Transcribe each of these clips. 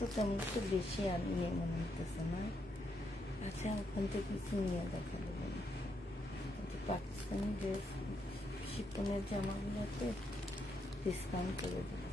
তো তেমন একটু বেশি আনিয়ে মনে হইতেছে না। আচ্ছা, ওখান থেকে কিছু নিয়ে দেখা দেবেন। পাকিস্তানি ড্রেস শিপনের জামাগুলোতে ডিসকাউন্ট করে দেবে।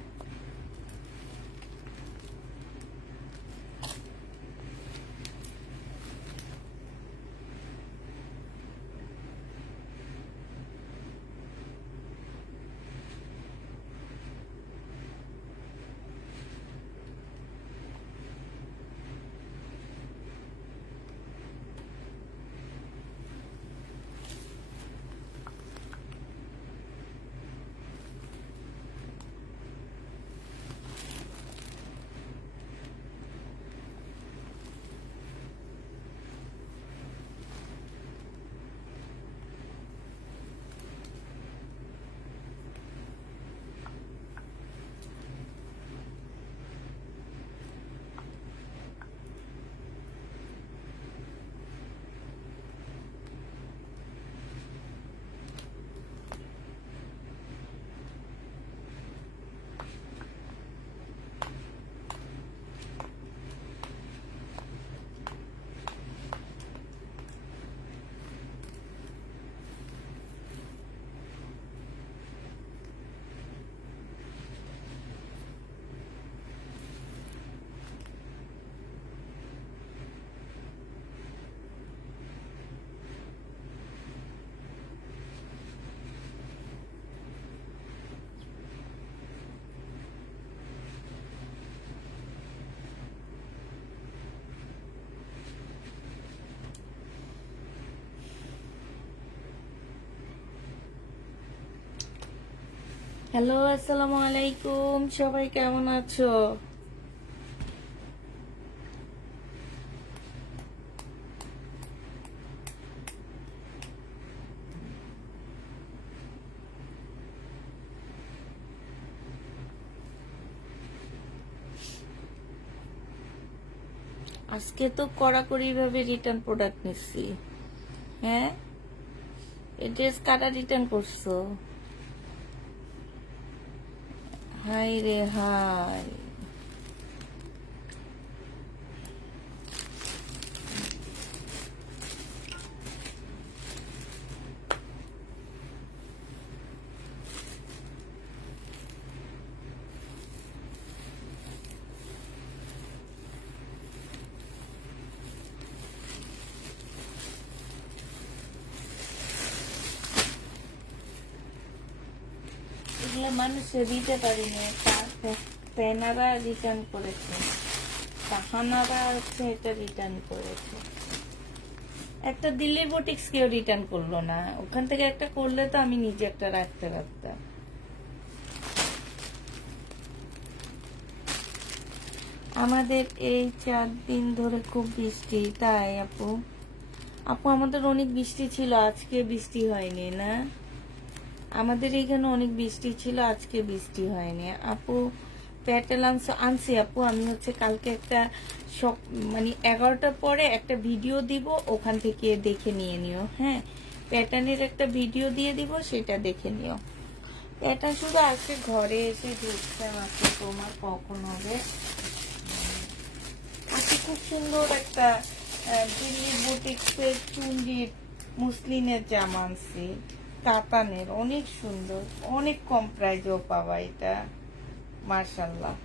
হ্যালো, আসসালামু আলাইকুম। সবাই কেমন আছো? আজকে তো কড়াকড়ি ভাবে রিটার্ন প্রোডাক্ট নিচ্ছি। হ্যাঁ, এই ড্রেস কাটা রিটার্ন করছো? হাই রে হাই। এগুলো মানুষে দিতে পারিনি। পেনারা রিটার্ন করেছে, তাহানারা হচ্ছে এটা রিটার্ন করেছে। একটা দিল্লির বুটিক্স কেউ রিটার্ন করলো না। ওখান থেকে একটা করলে তো আমি নিজে একটা রাখতে পারতাম। আমাদের এই 4 দিন ধরে খুব বৃষ্টি, তাই আপু? আপু, আমাদের অনেক বৃষ্টি ছিল, আজকে বৃষ্টি হয়নি না? আমাদের এখানে অনেক বৃষ্টি ছিল, আজকে বৃষ্টি হয়নি। আপু, প্যাটেল আনছি আপু। আমি হচ্ছে কালকে একটা মানে 11টার পরে একটা ভিডিও দিব, ওখান থেকে দেখে নিয়ে নিও। হ্যাঁ, প্যাটার্নের একটা ভিডিও দিয়ে দিব, সেটা দেখে নিও। প্যাটার্ন শুধু আজকে ঘরে এসে ঢুকছে মাত্র। তোমার কখন হবে? আজকে খুব সুন্দর একটা দিল্লি বুটিক্সের চুন্ডির মুসলিনের জামা আনছি, কাতানের, অনেক সুন্দর, অনেক কম প্রাইজেও পাওয়া এটা, মার্শাল্লাহ।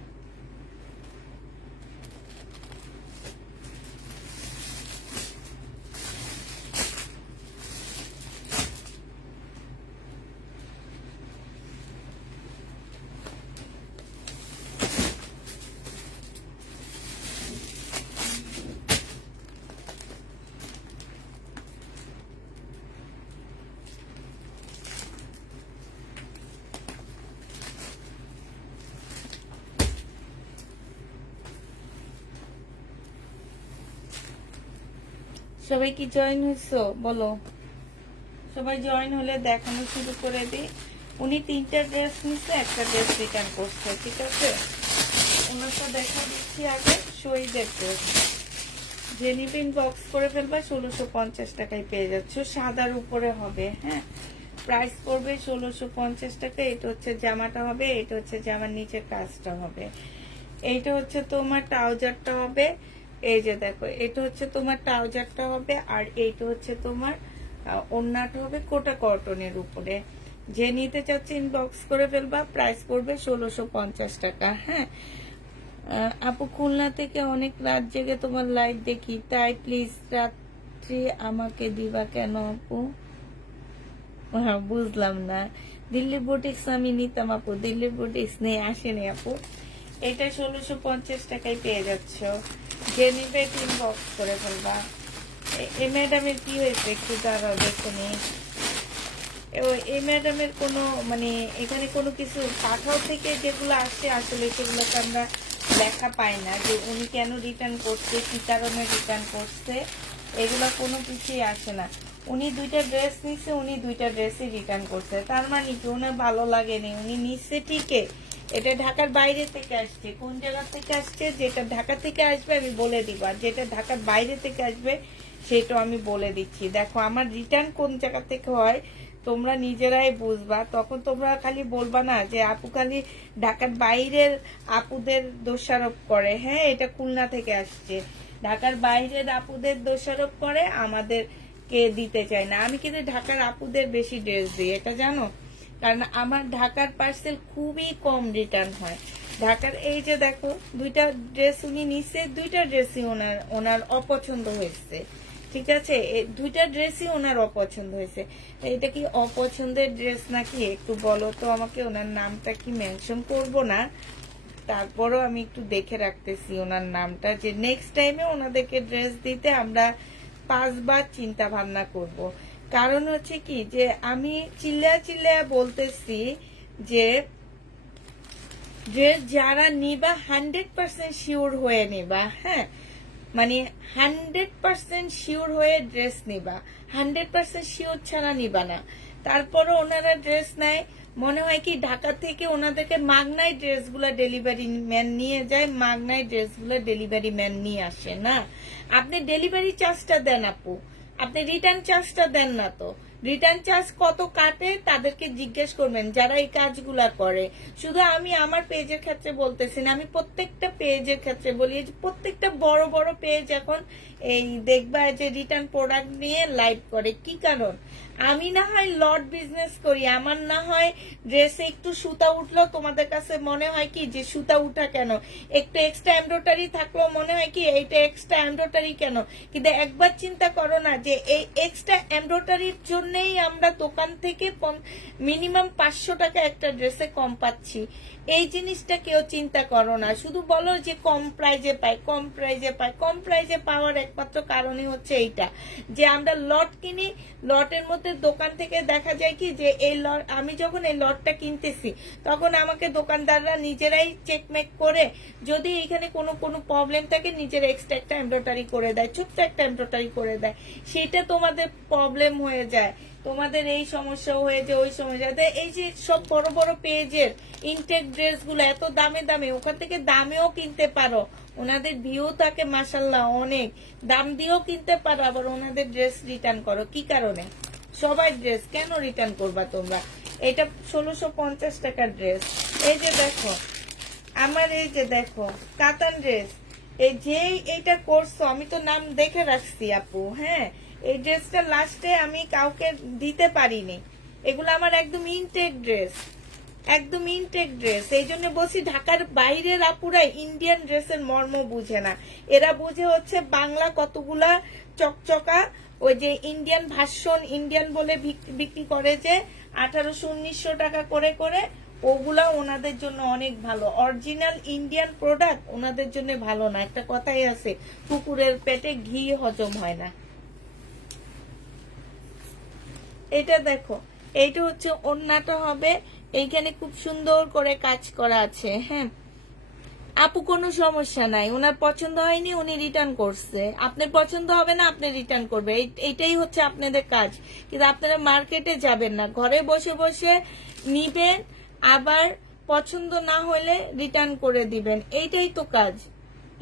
সবাই কি জয়েন হয়েছো বলো? সবাই জয়েন হলে দেখানো শুরু করে দিই। উনি 3টা ড্রেস নিচ্ছে, একটা ড্রেস রিটার্ন করছে, ঠিক আছে? ওনারটা দেখা দিচ্ছি আগে। শহীদের ড্রেস যে নিবেন বক্স করে ফেলবা, 1650 টাকায় পেয়ে যাচ্ছ। সাদার উপরে হবে। হ্যাঁ, প্রাইস পড়বে 1650 টাকা। এটা হচ্ছে জামাটা হবে, এটা হচ্ছে জামার নিচের কাজটা হবে। এইটা হচ্ছে তোমার ট্রাউজারটা হবে, এই যে দেখো এটা হচ্ছে তোমার ট্রাউজারটা হবে, আর এইটা হচ্ছে তোমার ওড়নাটা হবে কোটা কটনের উপরে। যে নিতে চাচ্ছে ইনবক্স করে ফেলবা, প্রাইস পড়বে 1650 টাকা। হ্যাঁ আপু, খুলনা থেকে অনেক রাত জেগে তোমার লাইভ দেখি, তাই প্লিজ রাত্রি আমাকে দিবা কেন আপু? হ্যাঁ বুঝলাম না। দিল্লির বুটিক্স আমি নিতাম আপু, দিল্লির বুটিক্স নেই, আসেনি আপু। এটা 1650 টাকায় পেয়ে যাচ্ছ, যে নিবে ইনবক্স করে ফেলবা। এই ম্যাডামের কি হয়েছে একটু দাঁড়াও দেখে নি। এই ম্যাডামের কোনো মানে এখানে কোনো কিছু পাঠাও থেকে যেগুলো আসে আসলে সেগুলোকে আমরা লেখা পাই না, যে উনি কেন রিটার্ন করছে, কি কারণে রিটার্ন করছে, এগুলো কোনো কিছুই আসে না। উনি দুইটা ড্রেস নিচ্ছে, উনি দুইটা ড্রেসই রিটার্ন করছে, তার মানে কি ওনার ভালো লাগেনি, উনি নিচ্ছে ঠিকই। এটা ঢাকার বাইরে থেকে আসছে, কোন জায়গা থেকে আসছে, যেটা ঢাকা থেকে আসবে আমি বলে দিব, আর যেটা ঢাকার বাইরে থেকে আসবে সেটা আমি বলে দিচ্ছি। দেখো আমার রিটার্ন কোন জায়গা থেকে হয় তোমরা নিজেরাই বুঝবা, তখন তোমরা খালি বলবা না যে আপু খালি ঢাকার বাইরের আপুদের দোষারোপ করে। হ্যাঁ এটা খুলনা থেকে আসছে, ঢাকার বাইরের আপুদের দোষারোপ করে, আমাদেরকে দিতে চায় না। আমি কিন্তু ঢাকার আপুদের বেশি ড্রেস দিই, এটা জানো, কারণ আমার ঢাকার পার্সেল খুবই কম রিটার্ন হয়। ঢাকার এই যে দেখো দুইটা ড্রেস উনি নিচ্ছে, দুইটা ড্রেসই ওনার অপছন্দ হয়েছে, ঠিক আছে, দুইটা ড্রেসই ওনার অপছন্দ হয়েছে। এটা কি অপছন্দের ড্রেস নাকি একটু বলো তো আমাকে, ওনার নামটা কি মেনশন করব না, তারপরও আমি একটু দেখে রাখতেছি ওনার নামটা, যে নেক্সট টাইমে ওনাদেরকে ড্রেস দিতে আমরা 5 বার চিন্তা ভাবনা করব। কারণ হচ্ছে কি যে আমি চিল্লায়া বলতেছি যে ড্রেস যারা নিবা 100% শিওর হয়ে নিবা। হ্যাঁ মানে 100% শিওর হয়ে ড্রেস নিবা, 100% শিওর ছাড়া নিবা না। তারপরও ওনারা ড্রেস নেয়, মনে হয় কি ঢাকা থেকে ওনাদেরকে মাগনায় ড্রেসগুলো ডেলিভারি ম্যান নিয়ে যায়, মাগনায় ড্রেসগুলো ডেলিভারি ম্যান নিয়ে আসে না। আপনি ডেলিভারি চার্জটা দেন আপু, আপনি রিটার্ন চার্জটা দেন না তো। রিটার্ন চার্জ কত কাটে তাদেরকে জিজ্ঞেস করবেন যারা এই কাজগুলা করে। শুধু আমি আমার পেজের ক্ষেত্রে বলতেছি না, আমি প্রত্যেকটা পেজের ক্ষেত্রে বলি, যে প্রত্যেকটা বড় বড় পেজ এখন এই দেখবা যে রিটার্ন প্রোডাক্ট নিয়ে লাইভ করে। কি কারণ? আমি না হয় লট বিজনেস করি, আমার না হয় ড্রেসে একটু সুতা উঠলো তোমাদের কাছে মনে হয় কি যে সুতা উঠা কেন, একটু এক্সট্রা এমব্রয়ডারি থাকলেও মনে হয় কি এইটা এক্সট্রা এমব্রয়ডারি কেন। কিন্তু একবার চিন্তা করো না যে এই এক্সট্রা এমব্রয়ডারির জন্যই আমরা দোকান থেকে মিনিমাম 500 টাকা একটা ড্রেসে কম পাচ্ছি। এই জিনিসটা কেউ চিন্তা করো না, শুধু বলো যে কম প্রাইজে পাই, কম প্রাইজে পাই। কম প্রাইজে পাওয়ার একমাত্র কারণই হচ্ছে এইটা, যে আমরা লট কিনি, লটের মধ্যে দোকান থেকে দেখা যায় কি যে এই লট, আমি যখন এই লটটা কিনতেছি তখন আমাকে দোকানদাররা নিজেরাই চেকমেক করে, যদি এখানে কোনো কোনো প্রবলেম থাকে নিজের এক্সট্রা একটা এমব্রয়ডারি করে দেয়, ছোট্ট একটা এমব্রয়ডারি করে দেয়। সেটা তোমাদের প্রবলেম হয়ে যায়, তোমাদের এই সমস্যা হয়ে যায়, ওই সমস্যা। এই যে সব বড় বড় পেজের ইনটেক ড্রেসগুলো এত দামে দামে, ওখান থেকে দামেও কিনতে পারো, ওনাদের ভিউ থাকে মাশাল্লাহ অনেক, দাম দিয়েও কিনতে পারো, আবার ওনাদের ড্রেস রিটার্ন করো। কি কারণে? সবাই ড্রেস কেন রিটার্ন করবা তোমরা? এটা 1650 টাকার ড্রেস। এই যে দেখো আমার, এই যে দেখো কাতান ড্রেস, এই যে এইটা করছো আমি তো নাম দেখে রাখছি আপু। হ্যাঁ এই ড্রেসটা লাস্টে আমি কাউকে দিতে পারিনি, এগুলো আমার একদম ইনটেক ড্রেস, একদম ইনটেক ড্রেস। এই জন্য বলছি ঢাকার বাইরের আপুরা ইন্ডিয়ান ড্রেসের মর্ম বুঝে না, এরা বুঝে হচ্ছে বাংলা কতগুলা চকচকা, ওই যে ইন্ডিয়ান ভার্সন ইন্ডিয়ান বলে বিক্রি করে যে 1800-1900 টাকা করে করে, ওগুলা ওনাদের জন্য অনেক ভালো। অরিজিনাল ইন্ডিয়ান প্রোডাক্ট ওনাদের জন্য ভালো না, একটা কথাই আছে, কুকুরের পেটে ঘি হজম হয় না। এটা দেখো, এইটা হচ্ছে ওড়নাটা হবে, এইখানে খুব সুন্দর করে কাজ করা আছে। হ্যাঁ আপু কোনো সমস্যা নাই, ওনার পছন্দ হয়নি উনি রিটার্ন করছে, আপনার পছন্দ হবে না আপনি রিটার্ন করবে, এইটাই হচ্ছে আপনাদের কাজ। কিন্তু আপনারা মার্কেটে যাবেন না, ঘরে বসে বসে নিবেন, আবার পছন্দ না হলে রিটার্ন করে দিবেন, এইটাই তো কাজ,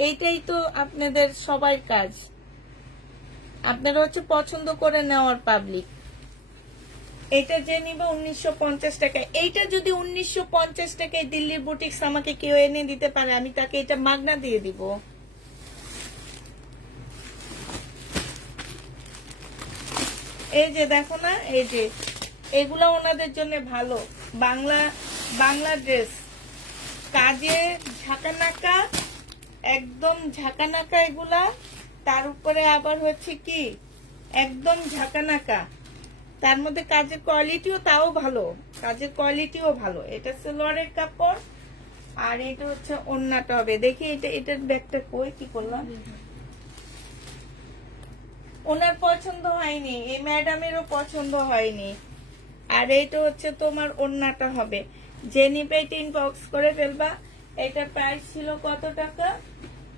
এইটাই তো আপনাদের সবার কাজ। আপনারা হচ্ছে পছন্দ করে নেওয়ার পাবলিক। এটা যে নিবে 1950 টাকা। এইটা যদি 1950 টাকায় দিল্লির বুটিক্স আমাকে কেউ এনে দিতে পারে, আমি তাকে এটা মাগনা দিয়ে দিব। এই যে দেখো না, এই যে এগুলা ওনাদের জন্য ভালো, বাংলা বাংলা ড্রেস, কাজে ঝাঁকানাকা, একদম ঝাঁকানাকা এগুলা। তার উপরে আবার হচ্ছে কি একদম ঝাঁকানাকা, তার মধ্যে কাজের কোয়ালিটিও তাও ভালো, কাজের কোয়ালিটিও ভালো। এটা সালোয়ারের কাপড়, আর এটা হচ্ছে ওড়নাটা হবে। দেখি এটা, এটার ব্যাগটা কই, কি করলাম, ওনার পছন্দ হয়নি, এই ম্যাডামেরও পছন্দ হয়নি। আর এইটা হচ্ছে তোমার ওড়নাটা হবে। যে নিবে এটা ইনবক্স করে ফেলবা। এটা প্রাইস ছিল কত টাকা?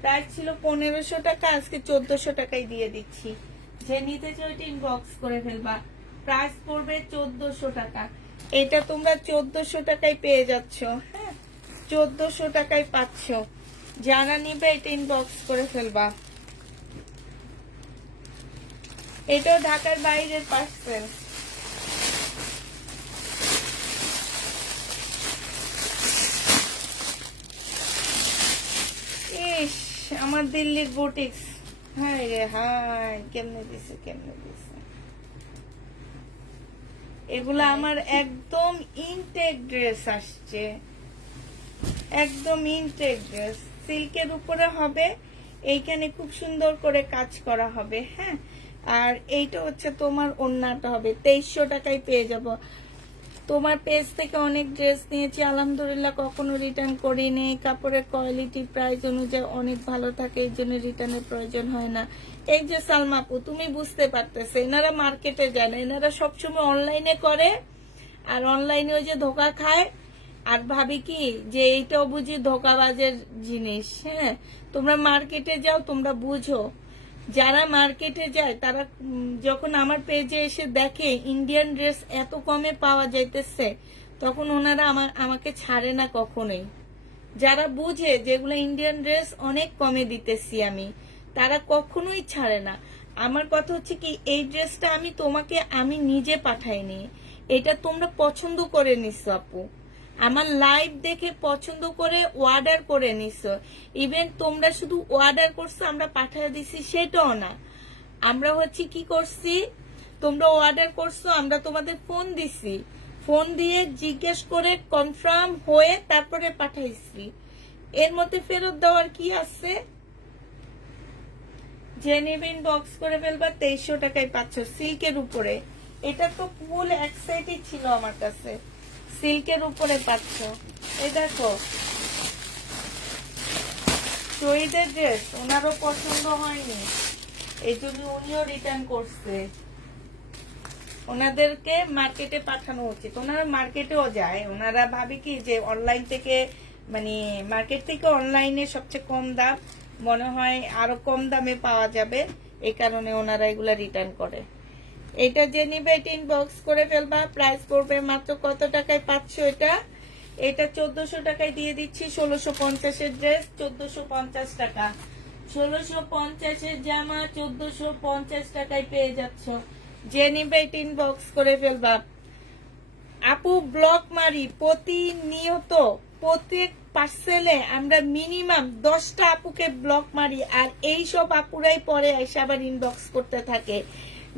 প্রাইস ছিল 1500 টাকা, আজকে 1400 টাকায় দিয়ে দিচ্ছি। যে নিতে চাও এটা ইনবক্স করে ফেলবা। প্রাইস পড়বে 1400 টাকা। এটা তোমরা 1400 টাকায় পেয়ে যাচ্ছ। হ্যাঁ, 1400 টাকায় পাচ্ছ। যারা নিবে এটা ইনবক্স করে ফেলবা। এটাও ঢাকার বাইরের পার্সেল। ইস, আমার দিল্লির বুটিক্স, হাই রে হাই, কেমনে দিছে কেমনে দিছে। এগুলা আমার একদম ইনটেক ড্রেস আসছে, একদম ইনটেক ড্রেস, সিল্কের উপরে হবে। এইখানে খুব সুন্দর করে কাজ করা হবে। হ্যাঁ, আর এইটা হচ্ছে তোমার ওড়নাটা হবে। 2300 টাকায় পেয়ে যাব। তোমার পেজ থেকে অনেক ড্রেস নিয়েছি, আলহামদুলিল্লাহ কখনো রিটার্ন করিনি। কাপড়ের কোয়ালিটি প্রাইস অনুযায়ী অনেক ভালো থাকে, এই জন্য রিটার্নের প্রয়োজন হয় না। এই যে সালমা আপু, তুমি বুঝতে পারতেছে, এনারা মার্কেটে যায় না, এনারা সবসময় অনলাইনে করে। আর অনলাইনে ওই যে ধোকা খায়, আর ভাবি কি যে এইটাও বুঝি ধোকাবাজের জিনিস। হ্যাঁ, তোমরা মার্কেটে যাও, তোমরা বুঝো। যারা মার্কেটে যায় তারা যখন আমার পেজে এসে দেখে ইন্ডিয়ান ড্রেস এত কমে পাওয়া যাইতেছে, তখন ওনারা আমাকে ছাড়ে না কখনোই। যারা বুঝে যেগুলো ইন্ডিয়ান ড্রেস অনেক কমে দিতেছি আমি, তারা কখনোই ছাড়ে না। আমার কথা হচ্ছে কি, এই ড্রেসটা আমি নিজে পাঠাইনি, এটা তোমরা পছন্দ করে নিছো আপু, আমার লাইভ দেখে পছন্দ করে অর্ডার করে নিছো। ইভেন তোমরা শুধু অর্ডার করছো, আমরা পাঠিয়ে দিছি সেটাও না। আমরা হচ্ছে কি করছি, তোমরা অর্ডার করছো, আমরা তোমাদের ফোন দিছি, ফোন দিয়ে জিজ্ঞেস করে কনফার্ম হয়ে তারপরে পাঠাইছি। এর মধ্যে ফেরত দেওয়ার কি আছে? জেনিভিন বক্স করে ফেলবা। 2300 টাকায় পাচ্ছ সিল্কের উপরে। এটা তো ফুল এক্সাইটেড ছিল আমার কাছে, সিল্কের উপরে পাচ্ছ। এই দেখো শহীদের ড্রেস, ওনারও পছন্দ হয়নি, এই জন্য উনিও রিটার্ন করছে। ওনাদেরকে মার্কেটে পাঠানো উচিত, ওনারা মার্কেটেও যায়। ওনারা ভাবে কি যে অনলাইন থেকে, মানে মার্কেট থেকে অনলাইনে সবচেয়ে কম দাম, মনে হয় আরো কম দামে পাওয়া যাবে, এই কারণে ওনারা এগুলা রিটার্ন করে। এটা যে নিবে এটা ইনবক্স করে ফেলবা। প্রাইস পড়বে মাত্র কত টাকায় পাচ্ছ এটা? এটা 1400 টাকায় দিয়ে দিচ্ছি। 1650-এর ড্রেস 1450 টাকা, 1650-এর জামা 1450 টাকায় পেয়ে যাচ্ছ। যে নিবে এটা ইনবক্স করে ফেলবা। আপু ব্লক মারি প্রতিনিয়ত, প্রত্যেক পার্সেলে আমরা মিনিমাম 10টা আপুকে ব্লক মারি, আর এই সব আপুরাই পরে এসে আবার ইনবক্স করতে থাকে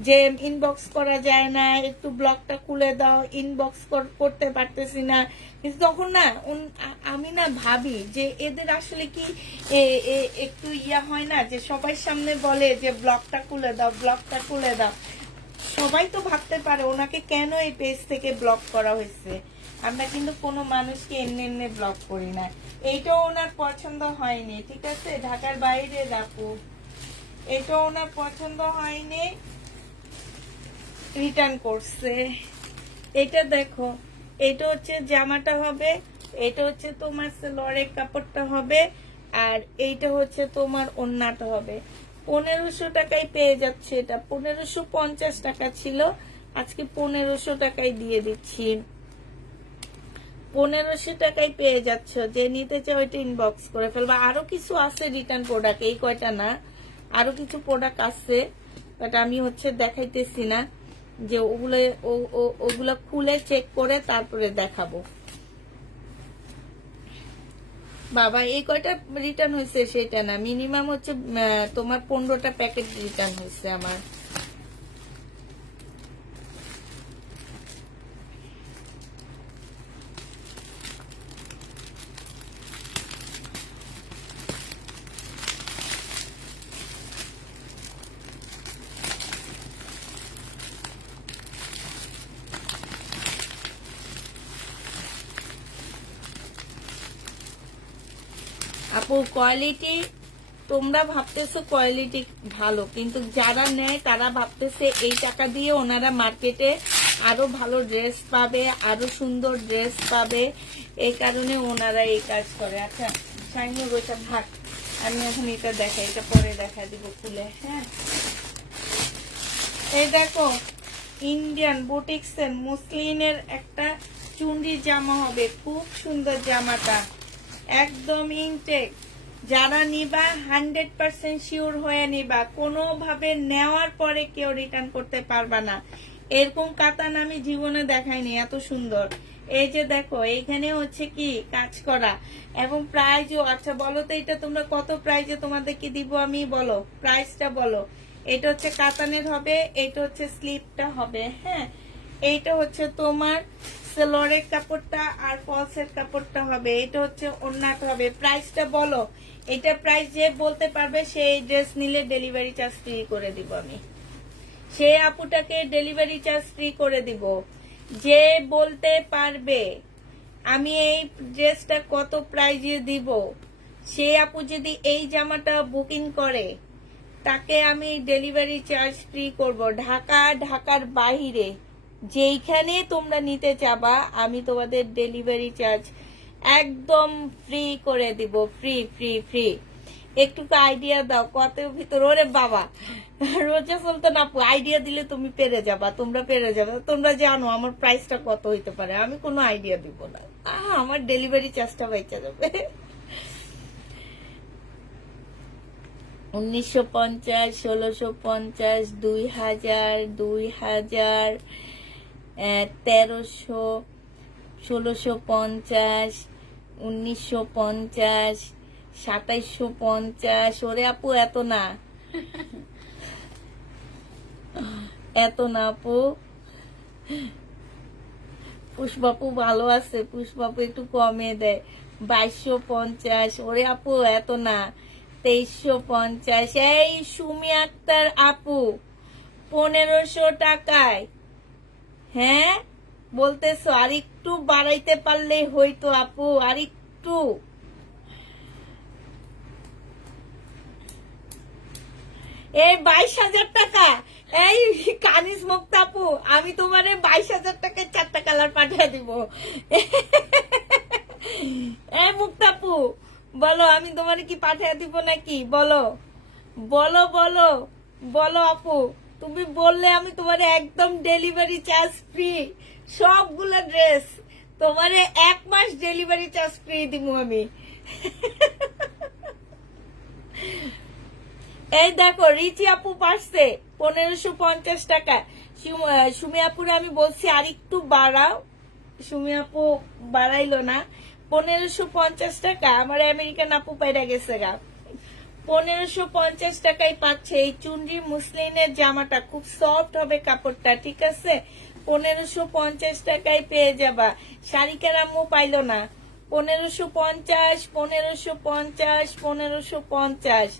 যে ইনবক্স করা যায় না, একটু ব্লকটা খুলে দাও, ইনবক্স করতে পারতেছি না। কিন্তু তখন না আমি না ভাবি যে এদের আসলে কি একটু ইয়া হয় না, যে সবাই সামনে বলে যে ব্লকটা খুলে দাও, ব্লকটা খুলে দাও। সবাই তো ভাবতে পারে ওনাকে কেন এই পেজ থেকে ব্লক করা হয়েছে। আমরা কিন্তু কোনো মানুষকে এমনি ব্লক করি না। এইটাও ওনার পছন্দ হয়নি, ঠিক আছে, ঢাকার বাইরে রাখো। এটাও ওনার পছন্দ হয়নি, রিটার্ন করছে। এটা দেখো, এটা হচ্ছে জামাটা হবে, এটা হচ্ছে তোমার সালোয়ারের কাপড়টা হবে, আর এইটা হচ্ছে তোমার ওড়নাটা হবে। 1500 টাকায় পেয়ে যাচ্ছে এটা। 1550 টাকা ছিল, আজকে 1500 টাকায় দিয়ে দিচ্ছি। 1500 টাকায় পেয়ে যাচ্ছ। যে নিতে চাও এটা ইনবক্স করে ফেলবা। আরো কিছু আছে রিটার্ন প্রোডাক্ট, এই কয়টা না, আরো কিছু প্রোডাক্ট আছে, বাট আমি হচ্ছে দেখাইতেছি না। যে ওগুলো খুলে চেক করে তারপরে দেখাবো। বাবা এই কয়টা রিটার্ন হয়েছে সেটা না, মিনিমাম হচ্ছে তোমার 15টা প্যাকেট রিটার্ন হয়েছে আমার। আপু কোয়ালিটি, তোমরা ভাবতেছো কোয়ালিটি ভালো, কিন্তু যারা নেয় তারা ভাবতেছে এই টাকা দিয়ে ওনারা মার্কেটে আরো ভালো ড্রেস পাবে, আরো সুন্দর ড্রেস পাবে, এই কারণে ওনারা এই কাজ করে। আচ্ছা শাইনুর ওইটা ভাগ, আমি এখন এটা দেখাই, এটা পরে দেখা দিব খুলে। হ্যাঁ এই দেখো ইন্ডিয়ান বুটিক্সের মুসলিনের একটা চুন্ডি জামা হবে, খুব সুন্দর জামাটা, একদম ইনটেক। যারা নিবা 100% শিওর হয়ে নিবা, কোনোভাবে নেওয়ার পরে কেউ রিটার্ন করতে পারবা না। এরকম কাতান আমি জীবনে দেখাইনি এত সুন্দর। এই যে দেখো এইখানে হচ্ছে কি কাজ করা, এবং প্রাইজও। আচ্ছা বলো তো এটা তোমরা কত প্রাইজে তোমাদেরকে দিব আমি, বলো প্রাইসটা বলো। এটা হচ্ছে কাতানের হবে, এটা হচ্ছে স্লিপটা হবে। হ্যাঁ এইটা হচ্ছে তোমার সেলোয়ারের কাপড়টা আর ফলসের কাপড়টা হবে, এটা হচ্ছে ওড়নাটা হবে। প্রাইসটা বলো, এটা প্রাইস যে বলতে পারবে সেই ড্রেস নিলে ডেলিভারি চার্জ ফ্রি করে দিব আমি, সেই আপুটাকে ডেলিভারি চার্জ ফ্রি করে দিব। যে বলতে পারবে আমি এই ড্রেসটা কত প্রাইজে দিব, সে আপু যদি এই জামাটা বুকিং করে তাকে আমি ডেলিভারি চার্জ ফ্রি করব। ঢাকা, ঢাকার বাইরে যেইখানে তোমরা নিতে চাবা আমি তোমাদের ডেলিভারি চার্জ একদম ফ্রি করে দিব, ফ্রি ফ্রি ফ্রি। একটু আইডিয়া দাও কত ভিতর। ওরে বাবা রোজা সুলতান আপু আইডিয়া দিলে তুমি পেরে যাবা, তোমরা পেরে যাবে। তোমরা জানো আমার প্রাইসটা কত হইতে পারে, আমি কোনো আইডিয়া দিব না, আমার ডেলিভারি চার্জটা বেঁচে যাবে। 1950, 1650, 2000, 2000, 1300, 1650, 1950, 2750। ওরে আপু এত না, এত না আপু। পুষ্পাপু ভালো আছে, পুষ্পাপু একটু কমে দেয়, 2250। ওরে আপু এত না, 2350। এই সুমি আক্তার আপু 1500 টাকায়। হ্যাঁ বলতেছো, আর একটু বাড়াইতে পারলেই হইতো আপু, আর একটু। এই 22,000 টাকা। এই কানিজ মুক্তা আপু আমি তোমারে 22,000 টাকায় 4টা কালার পাঠিয়ে দিব। এই মুক্তা আপু বলো আমি তোমারে কি পাঠিয়ে দিব নাকি, বলো বলো বলো বলো আপু, তুমি বললে আমি তোমারে একদম ডেলিভারি চার্জ ফ্রি, সবগুলো ড্রেস তোমারে 1 মাস ডেলিভারি চার্জ ফ্রি দিব আমি। এই দেখো রিচি আপু পারছে 1550 টাকা। সুমি আপুর আমি বলছি আর একটু বাড়াও, সুমি আপু বাড়াইলো না। 1550 টাকা আমার আমেরিকান আপু পাইরা গেছে গা। 1550 টাকায় পাচ্ছে এই চুনরি মুসলিনের জামাটা, খুব সফট হবে কাপড়টা, ঠিক আছে? 1550 টাকায় পেয়ে যাবা। শারিকার আম্মু পাইলো না। 1550, 1550, 1550।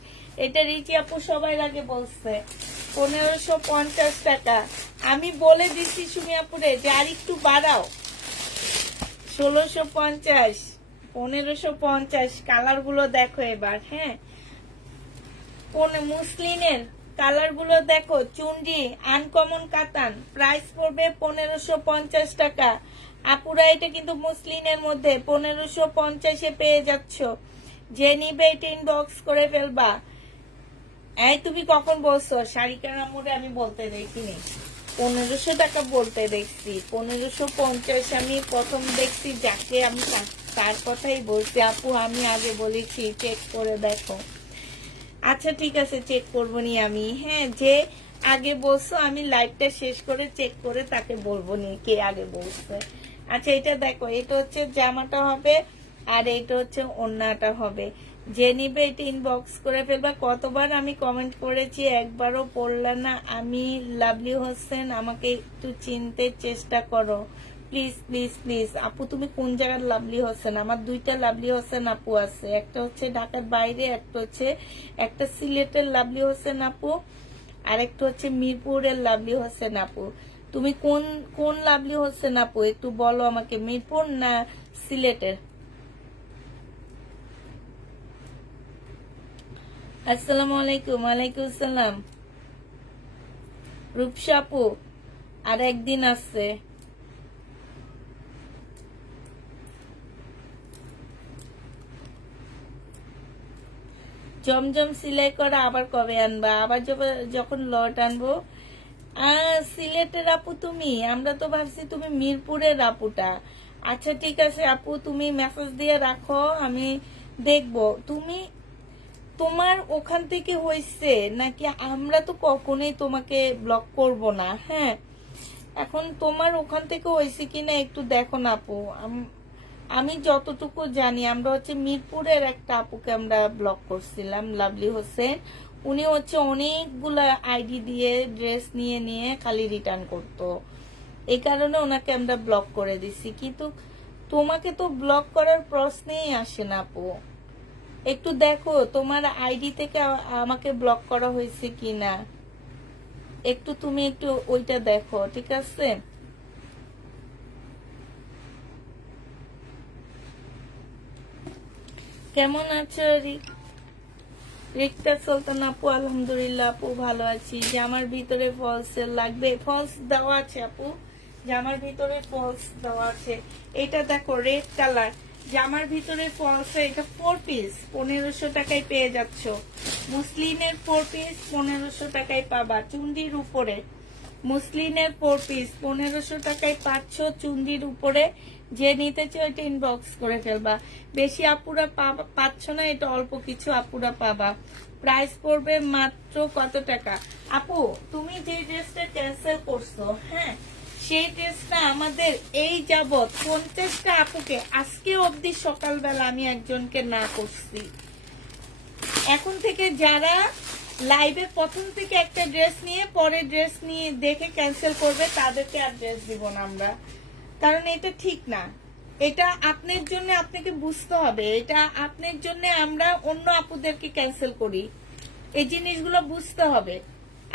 এটা রিচি আপু সবাই আগে বলছে 1550 টাকা। আমি বলে দিচ্ছি সুমি আপুরে যে আর একটু বাড়াও, 1650, 1550। কালার গুলো দেখো এবার। হ্যাঁ মুসলিনের কালার গুলো দেখো, চুনরি আনকমন কাতান, প্রাইস পড়বে 1550 টাকা। আপুরা এটা কিন্তু মুসলিনের মধ্যে 1550-এ পেয়ে যাচ্ছ। যে নিবে এটা ইনবক্স করে ফেলবা। এই তুমি কখন বলছো শাড়িকার আমরে? আমি বলতে দেখিনি 1500 টাকা, বলতে দেখছি 1550 আমি প্রথম দেখছি, যাকে আমি তার কথাই বলছি। আপু আমি আগে বলেছি চেক করে দেখো। আচ্ছা ঠিক আছে চেক করবো নি আমি। হ্যাঁ যে আগে বলছো, আমি লাইভটা শেষ করে চেক করে তাকে বলবো নি কে আগে বলছে। আচ্ছা এটা দেখো, এটা হচ্ছে জামাটা হবে আর এটা হচ্ছে ওড়নাটা হবে। যে নিবে এটা ইনবক্স করে ফেলবা। কতবার আমি কমেন্ট করেছি, একবারও পড়লা না। আমি লাভলি হোসেন, আমাকে একটু চিনতে চেষ্টা করো প্লিজ প্লিজ প্লিজ। আপু তুমি কোন জায়গার লাভলি হোসেন? আমার দুইটা লাভলি হোসেন আপু আছে, একটা হচ্ছে ঢাকার বাইরে, একটা সিলেটের লাভলি হোসেন আপু, আর একটা হচ্ছে মিরপুরের লাভলি হোসেন আপু। তুমি কোন কোন লাভলি হোসেন আপু একটু বলো আমাকে, মিরপুর না সিলেটের? আসসালামু আলাইকুম। ওয়ালাইকুম আসসালাম রূপসা আপু, আর একদিন আছে। জমজম সিলাই করা আবার কবে আনবা? আবার যখন লট আনবো। সিলেটের আপু তুমি, আমরা তো ভাবছি তুমি মিরপুরের আপুটা। আচ্ছা ঠিক আছে আপু, তুমি মেসেজ দিয়ে রাখো, আমি দেখবো। তুমি তোমার ওখান থেকে হয়েছে নাকি? আমরা তো কখনোই তোমাকে ব্লক করব না। হ্যাঁ, এখন তোমার ওখান থেকে হয়েছে কিনা একটু দেখো না আপু। আমি যতটুকু জানি, আমরা হচ্ছে মিরপুরের একটা আপুকে আমরা ব্লক করছিলাম, লাভলি হোসেন। উনি হচ্ছে অনেকগুলা আইডি দিয়ে ড্রেস নিয়ে নিয়ে খালি রিটার্ন করতো, এই কারণে ওনাকে আমরা ব্লক করে দিছি। কিন্তু তোমাকে তো ব্লক করার প্রশ্নেই আসে না আপু। একটু দেখো তোমার আইডি থেকে আমাকে ব্লক করা হয়েছে কিনা, একটু তুমি একটু ওইটা দেখো, ঠিক আছে? কেমন আছো রিক্তা সুলতান আপু? আলহামদুলিল্লাহ আপু ভালো আছি। জামার ভিতরে ফলস লাগবে? ফলস দেওয়া আছে আপু, জামার ভিতরে ফলস দেওয়া আছে। এটা দেখো রেড কালার, জামার ভিতরে ফলস, এটা 4 পিস 1500 টাকায় পেয়ে যাচ্ছ। মুসলিনের 4 পিস 1500 টাকায় পাবা চুন্ডির উপরে। মুসলিনের 4 পিস 1500 টাকায় পাচ্ছ চুন্ডির উপরে। যে নিতে চাও এটা ইনবক্স করে ফেলবা। বেশি আপুরা পাচ্ছ না, এটা অল্প কিছু আপুরা পাবা। প্রাইস পড়বে মাত্র কত টাকা? আপু তুমি যে ড্রেসটা ক্যান্সেল করছো, হ্যাঁ, সেই ড্রেসটা আমাদের এই যাবৎ 50টা আপুকে আজকে অবধি সকালবেলা আমি একজনকে না করছি। এখন থেকে যারা লাইভে প্রথম থেকে একটা ড্রেস নিয়ে পরে ড্রেস নিয়ে দেখে ক্যান্সেল করবে, তাদেরকে আর ড্রেস দিব না আমরা, কারণ এটা ঠিক না। এটা আপনার জন্য, আপনাকে বুঝতে হবে, এটা আপনার জন্য আমরা অন্য আপুদেরকে ক্যান্সেল করি, এই জিনিসগুলো বুঝতে হবে।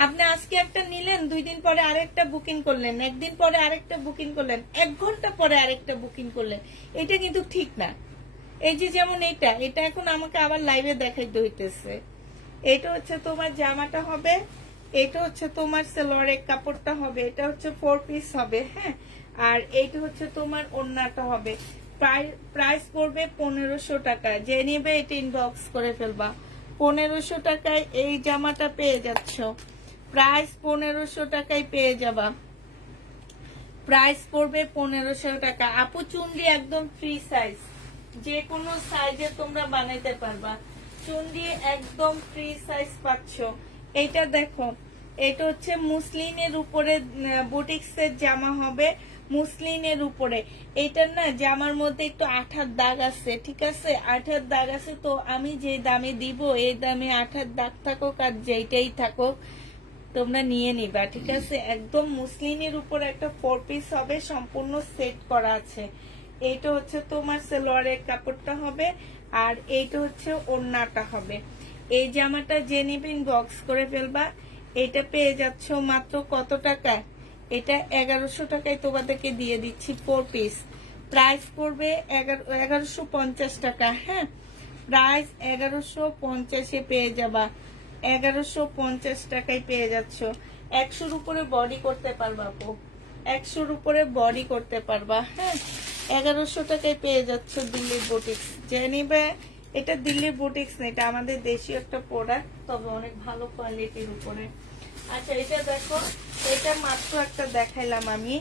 আপনি আজকে একটা নিলেন, 2 দিন পরে আরেকটা বুকিং করলেন, একদিন পরে আরেকটা বুকিং করলেন, 1 ঘন্টা পরে আরেকটা বুকিং করলেন, এটা কিন্তু ঠিক না। এই যে যেমন এটা এখন আমাকে আবার লাইভে দেখাইতে হইতেছে। এটা হচ্ছে তোমার জামাটা হবে, এটা হচ্ছে তোমার সালোয়ারের কাপড়টা হবে, এটা হচ্ছে 4 পিস হবে, হ্যাঁ, আর এইটা হচ্ছে তোমার ওড়নাটা হবে। প্রাইস পড়বে 1500 টাকা। যে নিবে এটা ইনবক্স করে ফেলবা। 1500 টাকায় এই জামাটা পেয়ে যাচ্ছ। প্রাইস 1500 টাকায় পেয়ে যাবা। প্রাইস পড়বে 1500 টাকা। আপু চুন্ডি একদম ফ্রি সাইজ, যে কোনো সাইজে তোমরা বানাইতে পারবা। চুন্ডি একদম ফ্রি সাইজ পাচ্ছ। এইটা দেখো, এটা হচ্ছে মুসলিনের উপরে বুটিক্সের জামা হবে, মুসলিনের উপরে। এইটার না জামার মধ্যে একটু আঠার দাগ আছে, ঠিক আছে, আঠার দাগ আছে। তো আমি যে দামে দিব এই দামে আঠার দাগ থাকুক আর যেইটাই থাকুক তোমরা নিয়ে নিবা, ঠিক আছে? একদম মুসলিনের উপর একটা 4 পিস হবে, সম্পূর্ণ সেট করা আছে। এইটা হচ্ছে তোমার সালোয়ারের কাপড়টা হবে, আর এইটা হচ্ছে ওড়নাটা হবে। এই জামাটা যে নিবে ইনবক্স করে ফেলবা। এটা পেয়ে যাচ্ছ মাত্র কত টাকা? এটা 1100 টাকায় তোমাদেরকে দিয়ে দিচ্ছি 4 পিস। প্রাইস পড়বে 1150 টাকা। হ্যাঁ, প্রাইস 1150-এ পেয়ে যাবা। 1150 টাকায় পেয়ে যাচ্ছ। 100-র উপরে বডি করতে পারবা আপু, 100-র উপরে বডি করতে পারবা। হ্যাঁ, 1100 টাকায় পেয়ে যাচ্ছ দিল্লির বুটিক্স। যে নিবে, এটা দিল্লির বুটিক্স না, এটা আমাদের দেশীয় একটা প্রোডাক্ট, তবে অনেক ভালো কোয়ালিটির উপরে। আচ্ছা এটা দেখো, এটা মাত্র একটা দেখাইলাম আমি।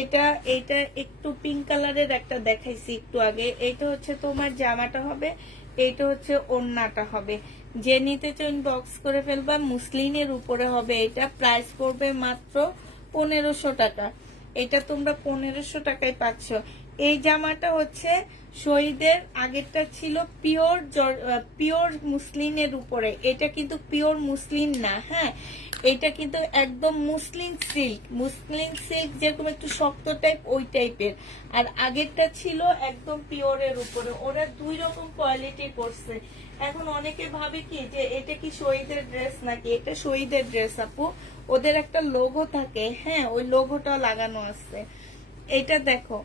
এটা এটা একটু পিঙ্ক কালারের একটা দেখাইছি একটু আগে। এটা হচ্ছে তোমার জামাটা হবে, এটা হচ্ছে ওড়নাটা হবে। যে নিতে চাও ইনবক্স করে ফেলবা। মুসলিনের উপরে হবে এটা। প্রাইস পড়বে মাত্র 1500 টাকা। এটা তোমরা 1500 টাকায় পাচ্ছ। এই জামাটা হচ্ছে শহীদের, আগেরটা ছিল পিওর মুসলিনের উপরে। এটা কিন্তু পিওর মুসলিন না, হ্যাঁ, এটা কিন্তু একদম মুসলিন সিল্ক যেরকম একটু শক্ত টাইপ, ওই টাইপের। আর আগেরটা ছিল একদম পিওরের উপরে। ওরা দুই রকম কোয়ালিটি করছে। এখন অনেকে ভাবে কি যে এটা কি শহীদের ড্রেস নাকি। এটা শহীদের ড্রেস আপু, ওদের একটা লোগো থাকে, হ্যাঁ, ওই লোগোটা লাগানো আছে। এটা দেখো,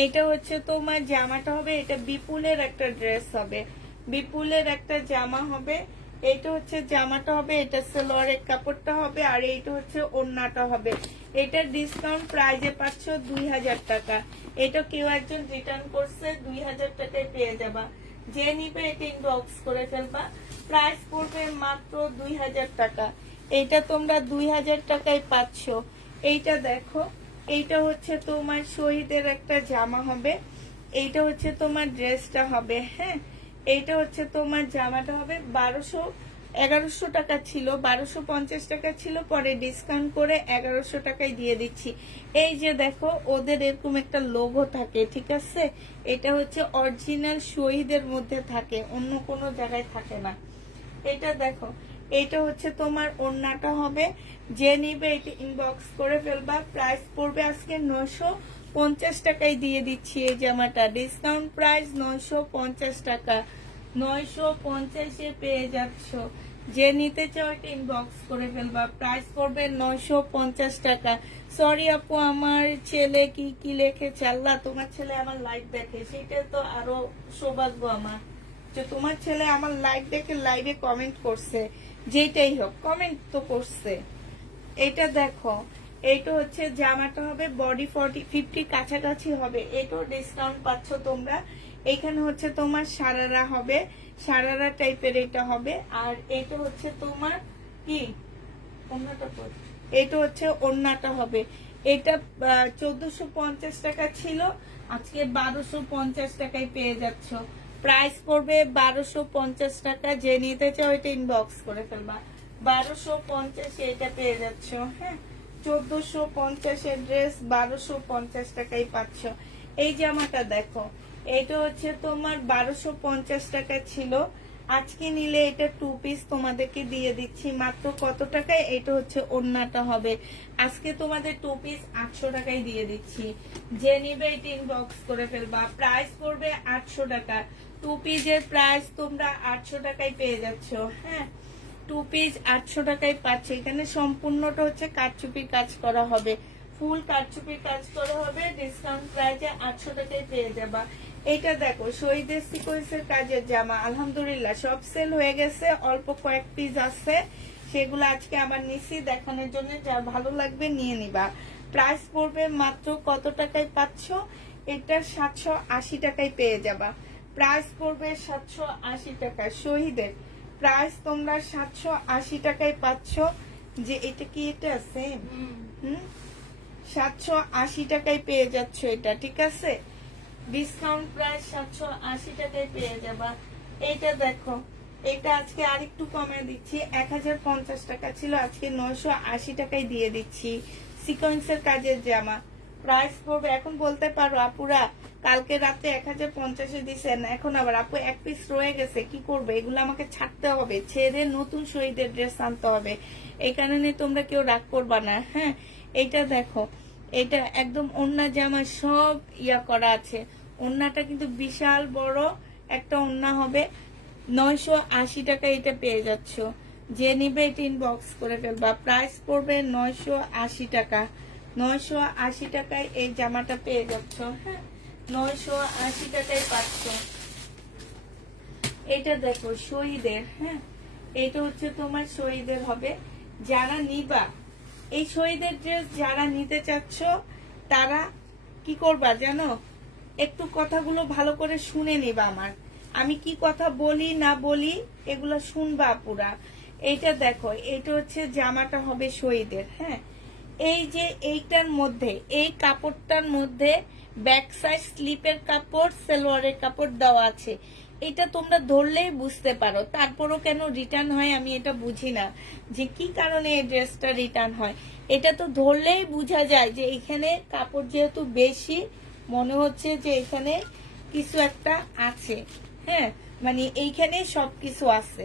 এইটা হচ্ছে তোমার জামাটা হবে, এটা বিপুলের একটা ড্রেস হবে, বিপুলের একটা জামা হবে। এইটা হচ্ছে জামাটা হবে, এটা সালোয়ারের কাপড়টা হবে, আর এইটা হচ্ছে ওড়নাটা হবে। এটা ডিসকাউন্ট প্রাইজে পাচ্ছ 2000 টাকা। এটা কেউ একজন রিটার্ন করছে, 2000 টাকায় পেয়ে যাবা। যে নিবে এটা ইনবক্স করে ফেলবা। প্রাইস পড়বে মাত্র 2000 টাকা। এইটা তোমরা 2000 টাকায় পাচ্ছ। এইটা দেখো, এইটা হচ্ছে তোমার শহীদের একটা জামা হবে, এইটা হচ্ছে তোমার ড্রেসটা হবে, হ্যাঁ। এইটা হচ্ছে তোমার জামাটা হবে 1100 টাকা ছিল, 1250 টাকা ছিল, পরে ডিসকাউন্ট করে 1100 টাকায় দিয়ে দিচ্ছি। এই যে দেখো, ওদের এরকম একটা লোগো থাকে, ঠিক আছে। এটা হচ্ছে অরিজিনাল শহীদের মধ্যে থাকে, অন্য কোনো জায়গায় থাকে না। এটা দেখো, এটা হচ্ছে তোমার ওড়নাটা হবে। যে নিবে এটা ইনবক্স করে ফেলবা। প্রাইস পড়বে আজকে 950 টাকায় দিয়ে দিচ্ছি এই জামাটা। ডিসকাউন্ট প্রাইস 950 টাকা। 950-এ পেয়ে যাচ্ছ। যে নিতে চাও এটা ইনবক্স করে ফেলবা। প্রাইস পড়বে 950 টাকা। সরি আপু, আমার ছেলে কি কি লিখেছে, আল্লাহ, তোমার ছেলে আমার লাইভ দেখে, সেটা তো আরো সৌভাগ্য আমার যে তোমার ছেলে আমার লাইভ দেখে লাইভে কমেন্ট করছে। যেটাই হোক, কমেন্ট তো করছে। এটা দেখো, এইটা হচ্ছে জামাটা হবে, বডি 40-50 কাছাকাছি হবে। এটাও ডিসকাউন্ট পাচ্ছ তোমরা। এখানে হচ্ছে তোমার সারারা হবে, সারারা টাইপের এটা হবে। আর এটা হচ্ছে তোমার কি ওড়নাটা, এটা হচ্ছে ওড়নাটা হবে। এটা 1450 টাকা ছিল, আজকে 1250 টাকায় পেয়ে যাচ্ছ। প্রাইস পড়বে 1250 টাকা। যে নিতে চাও এটা ইনবক্স করে ফেলবা। 1250 এটা পেয়ে যাচ্ছ, হ্যাঁ। 1450-এর ড্রেস 1250 টাকায় পাচ্ছ। এই জামাটা দেখো, এটা হচ্ছে তোমার 1250 টাকা ছিল, আজকে নিলে এটা 2 পিস তোমাদেরকে দিয়ে দিচ্ছি মাত্র কত টাকায়। এটা হচ্ছে ওড়নাটা হবে, আজকে তোমাদের 2 পিস 800 টাকায় দিয়ে দিচ্ছি। যে নিবে এটা ইনবক্স করে ফেলবা। প্রাইস পড়বে 800 টাকা। 2 পিসের প্রাইস তোমরা 800 টাকায় পেয়ে যাচ্ছ, হ্যাঁ। 2 পিস 800 টাকায় পাচ্ছ। এখানে সম্পূর্ণটা হচ্ছে কারচুপির কাজ করা হবে, ফুল কারচুপির কাজ করা হবে। ডিসকাউন্ট প্রাইসে 800 টাকায় পেয়ে যাবা। এটা দেখো, শহীদের সিকোয়েন্সের কাজের জামা, আলহামদুলিল্লাহ সব সেল হয়ে গেছে, অল্প কয়েক পিস আছে, সেগুলো আজকে আবার নিছি দেখানোর জন্য। যা ভালো লাগবে নিয়ে নিবা। প্রাইস পড়বে মাত্র কত টাকায় পাচ্ছ, এটা 780 টাকায় পেয়ে যাবা। প্রাইস পড়বে 780 টাকা। শহীদের প্রাইস তোমরা 780 টাকায় পাচ্ছ। যে এটা কি এটা সেম, 780 টাকায় পেয়ে যাচ্ছ এটা, ঠিক আছে। ডিসকাউন্ট প্রাইস 780 টাকায় পেয়ে যাবা। এইটা দেখো, এটা আজকে আরেকটু কমে দিচ্ছি, 1050 টাকা ছিল, আজকে 980 টাকায় দিয়ে দিচ্ছি। সিকোয়েন্সের কাজের জামা। প্রাইস পড়বে, এখন বলতে পারো আপুরা কালকে রাতে 1050-এ দিচ্ছেন, এখন আবার আপু 1 পিস রয়ে গেছে, কি করবে? এগুলো আমাকে ছাড়তে হবে, ছেড়ে নতুন শহীদের ড্রেস আনতে হবে। এই কারণে তোমরা কেউ রাগ করবা না, হ্যাঁ। এইটা দেখো, এটা একদম ওড়না জামা সব ইয়া করা আছে। ওড়নাটা কিন্তু বিশাল বড় একটা ওড়না হবে। 980 টাকা এটা পেয়ে যাচ্ছ। যে নিবে এটা ইনবক্স করে ফেলবা। প্রাইস পড়বে 980 টাকা। 980 টাকায় এই জামাটা পেয়ে যাচ্ছ, হ্যাঁ। 980 টাকায় পাচ্ছ। এটা দেখো শহীদের, হ্যাঁ, এটা হচ্ছে তোমার শহীদের হবে। যারা নিবা এই শহীদের ড্রেস, যারা নিতে চাচ্ছ তারা কি করবা জানো, একটু কথাগুলো ভালো করে শুনে নিবা। আমি কি কথা বলি না বলি এগুলো শুনবা পুরা। এইটা দেখো, এটা হচ্ছে জামাটা হবে শহীদের, হ্যাঁ। এই যে এইটার মধ্যে, এই কাপড়টার মধ্যে ব্যাক সাইড স্লিপের কাপড়, সালোয়ারের কাপড় দেওয়া আছে। এটা তোমরা ধরলেই বুঝতে পারো। তারপরও কেন রিটার্ন হয় আমি এটা বুঝি না, যে কি কারণে এই ড্রেসটা রিটার্ন হয়। এটা তো ধরলেই বোঝা যায় যে এখানে কাপড় যেহেতু বেশি, মনে হচ্ছে যে এখানে কিছু একটা আছে। হ্যাঁ, মানে এইখানে সবকিছু আছে।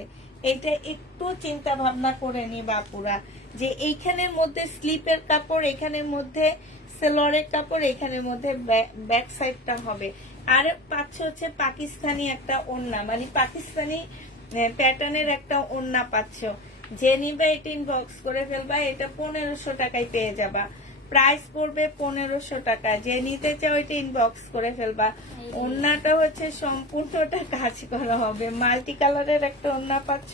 এটা একটু চিন্তা ভাবনা করে নিবা পুরা, যে এইখানের মধ্যে স্লিপের কাপড়, এখানের মধ্যে সেলরের কাপড়, এখানের মধ্যে ব্যাক সাইডটা হবে। আর পাচ্ছ হচ্ছে পাকিস্তানি একটা ওড়না, মানে পাকিস্তানি প্যাটার্নের একটা ওড়না পাচ্ছ। যে নিবে এটা ইনবক্স করে ফেলবা, এটা 1500 টাকায় পেয়ে যাবা। প্রাইস পড়বে 1500 টাকা। যে নিতে চাও এটা ইনবক্স করে ফেলবা। ওড়নাটা হচ্ছে সম্পূর্ণটা কাজ করা হবে, মাল্টি কালারের একটা ওড়না পাচ্ছ।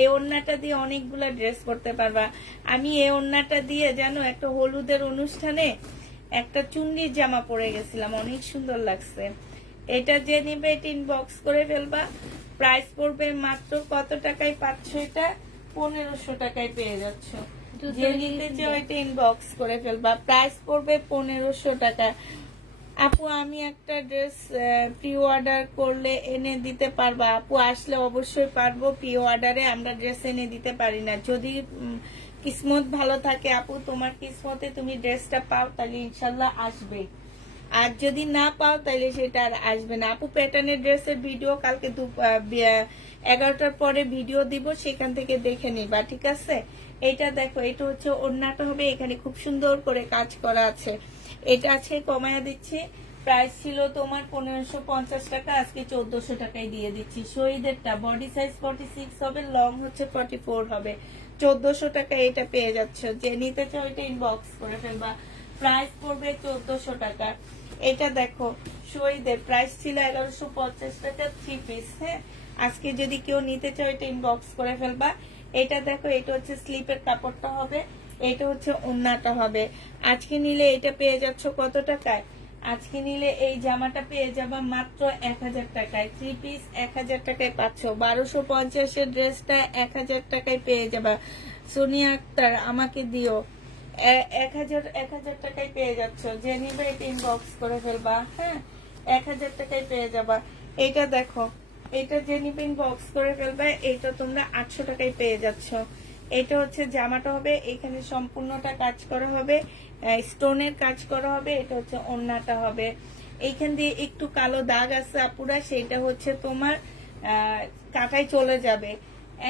এই ওড়নাটা দিয়ে অনেকগুলা ড্রেস করতে পারবা। আমি এই ওড়নাটা দিয়ে জানো একটা হলুদের অনুষ্ঠানে একটা চুন্ডির জামা পরে গেছিলাম, অনেক সুন্দর লাগছে। এটা যে নিবে এটা ইনবক্স করে ফেলবা। প্রাইস পড়বে মাত্র কত টাকায় পাচ্ছ এটা? 1500 টাকায় পেয়ে যাচ্ছ। যে নিতে চাও এটা ইনবক্স করে ফেলবা। প্রাইস পড়বে 1500 টাকা। আপু আমি একটা ড্রেস প্রি অর্ডার করলে এনে দিতে পারবা? আপু আসলে অবশ্যই পারবো। প্রি অর্ডারে আমরা ড্রেস এনে দিতে পারি না। যদি কিসমত ভালো থাকে আপু, তোমার কিসমতে তুমি ড্রেসটা পাও, তাহলে ইনশাল্লাহ আসবে। আর যদি না পাও তাহলে সেটা আর আসবে না। আপু প্যাটার্নের ড্রেসের ভিডিও কালকে 11টার পরে ভিডিও দিব, সেখান থেকে দেখে নিবা, ঠিক আছে? এটা দেখো, এটা হচ্ছে ওড়নাটা হবে, এখানে খুব সুন্দর করে কাজ করা আছে। এটা আছে কমায়া দিচ্ছি। প্রাইস ছিল তোমার 1550 টাকা, আজকে 1400 টাকায় দিয়ে দিচ্ছি। শহীদেরটা বডি সাইজ 46 হবে, লং হচ্ছে 44 হবে। 1400 টাকা এটা পেয়ে যাচ্ছ। যে নিতে চাও এটা ইনবক্স করে ফেলবা। প্রাইস পড়বে 1400 টাকা। এটা দেখো শহীদের, প্রাইস ছিল 1150 টাকা 3 পিস। হ্যাঁ, আজকে যদি কেউ নিতে চাও এটা ইনবক্স করে ফেলবা। এটা দেখো, এটা হচ্ছে স্লিপের কাপড়টা হবে, এটা হচ্ছে ওড়নাটা হবে। আজকে নিলে এটা পেয়ে যাচ্ছ কত টাকায়? আজকে নিলে এই জামাটা পেয়ে যাবা মাত্র 1000 টাকায়। 3 পিস 1000 টাকায় পাচ্ছ। 1250 এর ড্রেসটা 1000 টাকায় পেয়ে যাবা। সোনিয়া আক্তার আমাকে দিও। 1000 টাকায় পেয়ে যাচ্ছ। যে নিবে এটা ইনবক্স করে ফেলবা। হ্যাঁ, 1000 টাকায় পেয়ে যাবা। এটা দেখো, এটা যে নিবে ইনবক্স করে ফেলবা। এটা তোমরা 800 টাকায় পেয়ে যাচ্ছ। এটা হচ্ছে জামাটা হবে, এখানে সম্পূর্ণটা কাজ করা হবে, স্টোনের কাজ করা হবে। এটা হচ্ছে ওড়নাটা হবে, এইখান দিয়ে একটু কালো দাগ আছে আপুরা, সেটা হচ্ছে তোমার কাটায় চলে যাবে।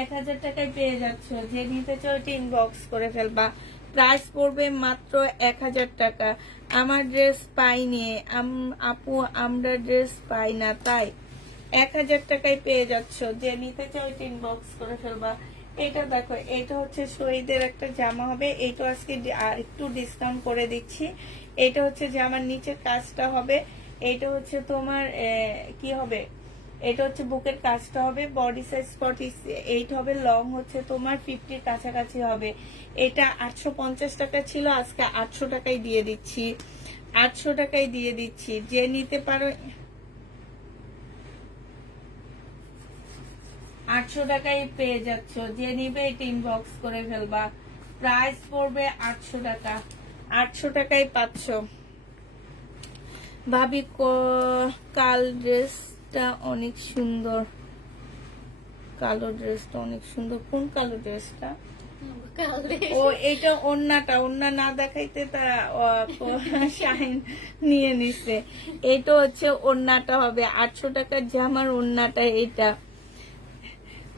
1000 টাকায় পেয়ে যাচ্ছ। যে নিতে চাও এটা ইনবক্স করে ফেলবা। প্রাইস পড়বে মাত্র 1000 টাকা। আমার ড্রেস পাইনি আপু, আমরা ড্রেস পাই না, তাই 1000 টাকায় পেয়ে যাচ্ছ। যে নিতে চাও এটা ইনবক্স করে ফেলবা। এটা দেখো, এটা হচ্ছে শহীদের একটা জামা হবে, এটা আজকে আর একটু ডিসকাউন্ট করে দিচ্ছি। এটা হচ্ছে জামার নিচের কাজটা হবে, এটা হচ্ছে তোমার কি হবে, এটা হচ্ছে বুকের কাজটা হবে। বডি সাইজ 48 হবে, লং হচ্ছে তোমার 50 কাছাকাছি হবে। এটা 850 টাকা ছিল, আজকে 800 টাকায় দিয়ে দিচ্ছি। 800 টাকায় দিয়ে দিচ্ছি। যে নিতে পারো 800 টাকায় পেয়ে যাচ্ছ। যে নিবে এটা ইনবক্স করে ফেলবা। প্রাইস পড়বে 800 টাকা। 800 টাকায় পাচ্ছ। ভাবি কাল ড্রেসটা অনেক সুন্দর, কালো ড্রেসটা অনেক সুন্দর। কোন কালো ড্রেসটা? ও এটা ওড়নাটা, ওড়না না দেখাইতে তা শাইন নিয়ে নিছে। এটা হচ্ছে ওড়নাটা হবে 800 টাকার জামার ওড়নাটা। এটা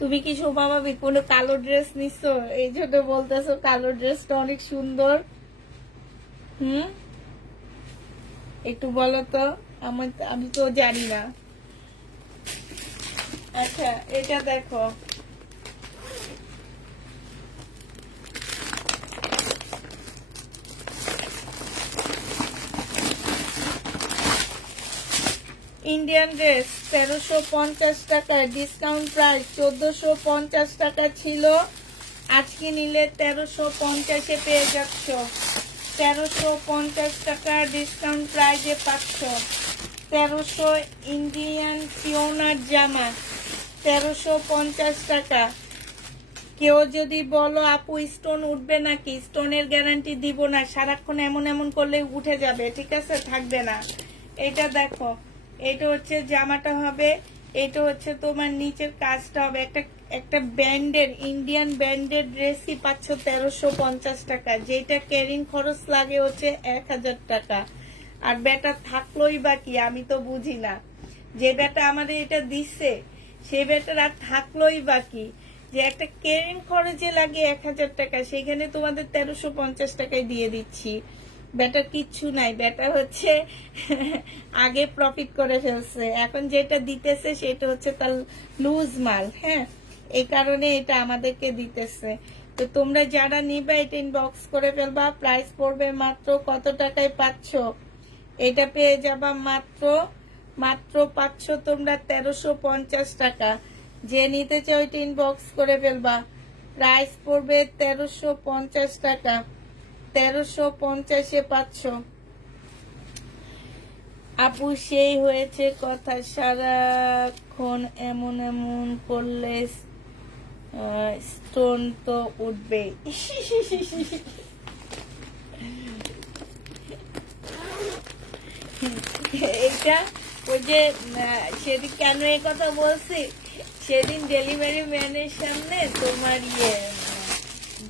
তুমি কি শোভা ভাবি কোনো কালো ড্রেস নিছো, এই জন্য বলতেছো কালো ড্রেসটা অনেক সুন্দর? একটু বলো তো, আমি তো জানি না। আচ্ছা, এটা দেখো, ইন্ডিয়ান ড্রেস 1350 টাকা, ডিসকাউন্ট প্রাইস 1450 টাকা ছিল, আজকে নিলে 1350-এ পেয়ে যাচ্ছ। 1350 টাকা ডিসকাউন্ট প্রাইসে পাচ্ছ। 1300 ইন্ডিয়ান পিওনার জামা 1350 টাকা। কেউ যদি বলো আপু স্টোন উঠবে নাকি, স্টোনের গ্যারান্টি দিব না, সারাক্ষণ এমন এমন করলে উঠে যাবে, ঠিক আছে, থাকবে না। এটা দেখো, এটা হচ্ছে জামাটা হবে, এটা হচ্ছে তোমার নিচের কাজটা হবে, একটা একটা ব্যান্ডের ইন্ডিয়ান ব্যান্ডের ড্রেসই পাচ্ছ 1350 টাকা, যেটা ক্যারিং খরচ লাগে হচ্ছে 1000 টাকা। আর বেটা থাকলোই বা কি, আমি তো বুঝি না, যে বেটা আমাদের এটা দিচ্ছে সেই বেটার আর থাকলোই বা কি, যে একটা ক্যারিং খরচে লাগে 1000 টাকা, সেখানে তোমাদের 1350 টাকায় দিয়ে দিচ্ছি। বেটার কিচ্ছু নাই, বেটা হচ্ছে আগে প্রফিট করে ফেলছে, এখন যেটা দিতেছে সেটা হচ্ছে তার লুজ মাল। হ্যাঁ, এই কারণে এটা আমাদেরকে দিতেছে। তো তোমরা যারা নিবে এটা ইনবক্স করে ফেলবা। প্রাইস পড়বে মাত্র কত টাকায় পাচ্ছ, এটা পেয়ে যাবা মাত্র মাত্র পাচ্ছ তোমরা 1350 টাকা। যে নিতে চাও এটা ইনবক্স করে ফেলবা। প্রাইস পড়বে 1350 টাকা, 1350-এ পাচ্ছ। আপু সেই হয়েছে কথা, সারাক্ষণ এমন এমন করলে স্টোন তো উঠবে। এটা ওই যে সেদিন কেন এই কথা বলছি, সেদিন ডেলিভারি ম্যানের সামনে তোমার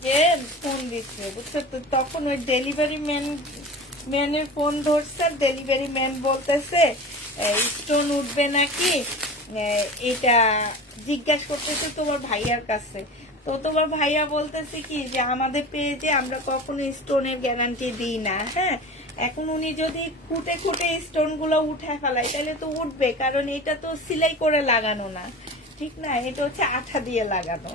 যে ফোন দিচ্ছে বুঝছো তো, তখন ওই ডেলিভারি ম্যানের ফোন ধরছে, ডেলিভারি ম্যান বলতেছে স্টোন উঠবে নাকি, এটা জিজ্ঞাসা করতেছে তোমার ভাইয়ার কাছে। তো তোমার ভাইয়া বলতেছে কি যে আমাদের পেজে আমরা কখনো স্টোনের গ্যারান্টি দিই না। হ্যাঁ, এখন উনি যদি খুঁটে খুঁটে স্টোন গুলো উঠে ফেলায় তাহলে তো উঠবে, কারণ এটা তো সেলাই করে লাগানো না, ঠিক না, এটা হচ্ছে আঠা দিয়ে লাগানো,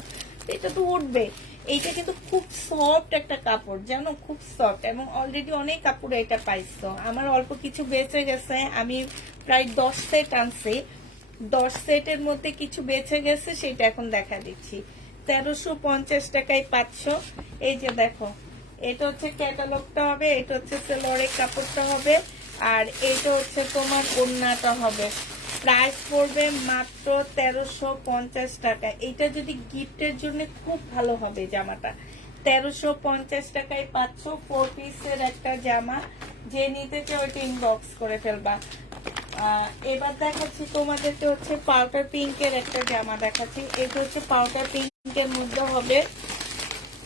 এটা তো উঠবে। এইটা কিন্তু খুব সফট একটা কাপড়, জানো, খুব সফট, এবং অলরেডি অনেক কাপড় এটা পাইছো। আমার অল্প কিছু বেঁচে গেছে, আমি প্রায় 10 সেট আনছি, 10 সেটের মধ্যে কিছু বেঁচে গেছে, সেটা এখন দেখা দিচ্ছি। 1350 টাকায় পাচ্ছ। এই যে দেখো, এটা হচ্ছে ক্যাটালগটা হবে, এটা হচ্ছে সেলোয়ারের কাপড়টা হবে, আর এটা হচ্ছে তোমার ওড়নাটা হবে। প্রাইস পড়বে মাত্র 1350 টাকা। এটা যদি গিফটের জন্য খুব ভালো হবে জামাটা। 1350 টাকায় পাচ্ছ 4 পিসের একটা জামা। যে নিতে চাও ওইটা ইনবক্স করে ফেলবা। এবার দেখাচ্ছি তোমাদেরকে হচ্ছে পাউডার পিঙ্কের একটা জামা দেখাচ্ছি। এটা হচ্ছে পাউডার পিঙ্কের মধ্যে হবে,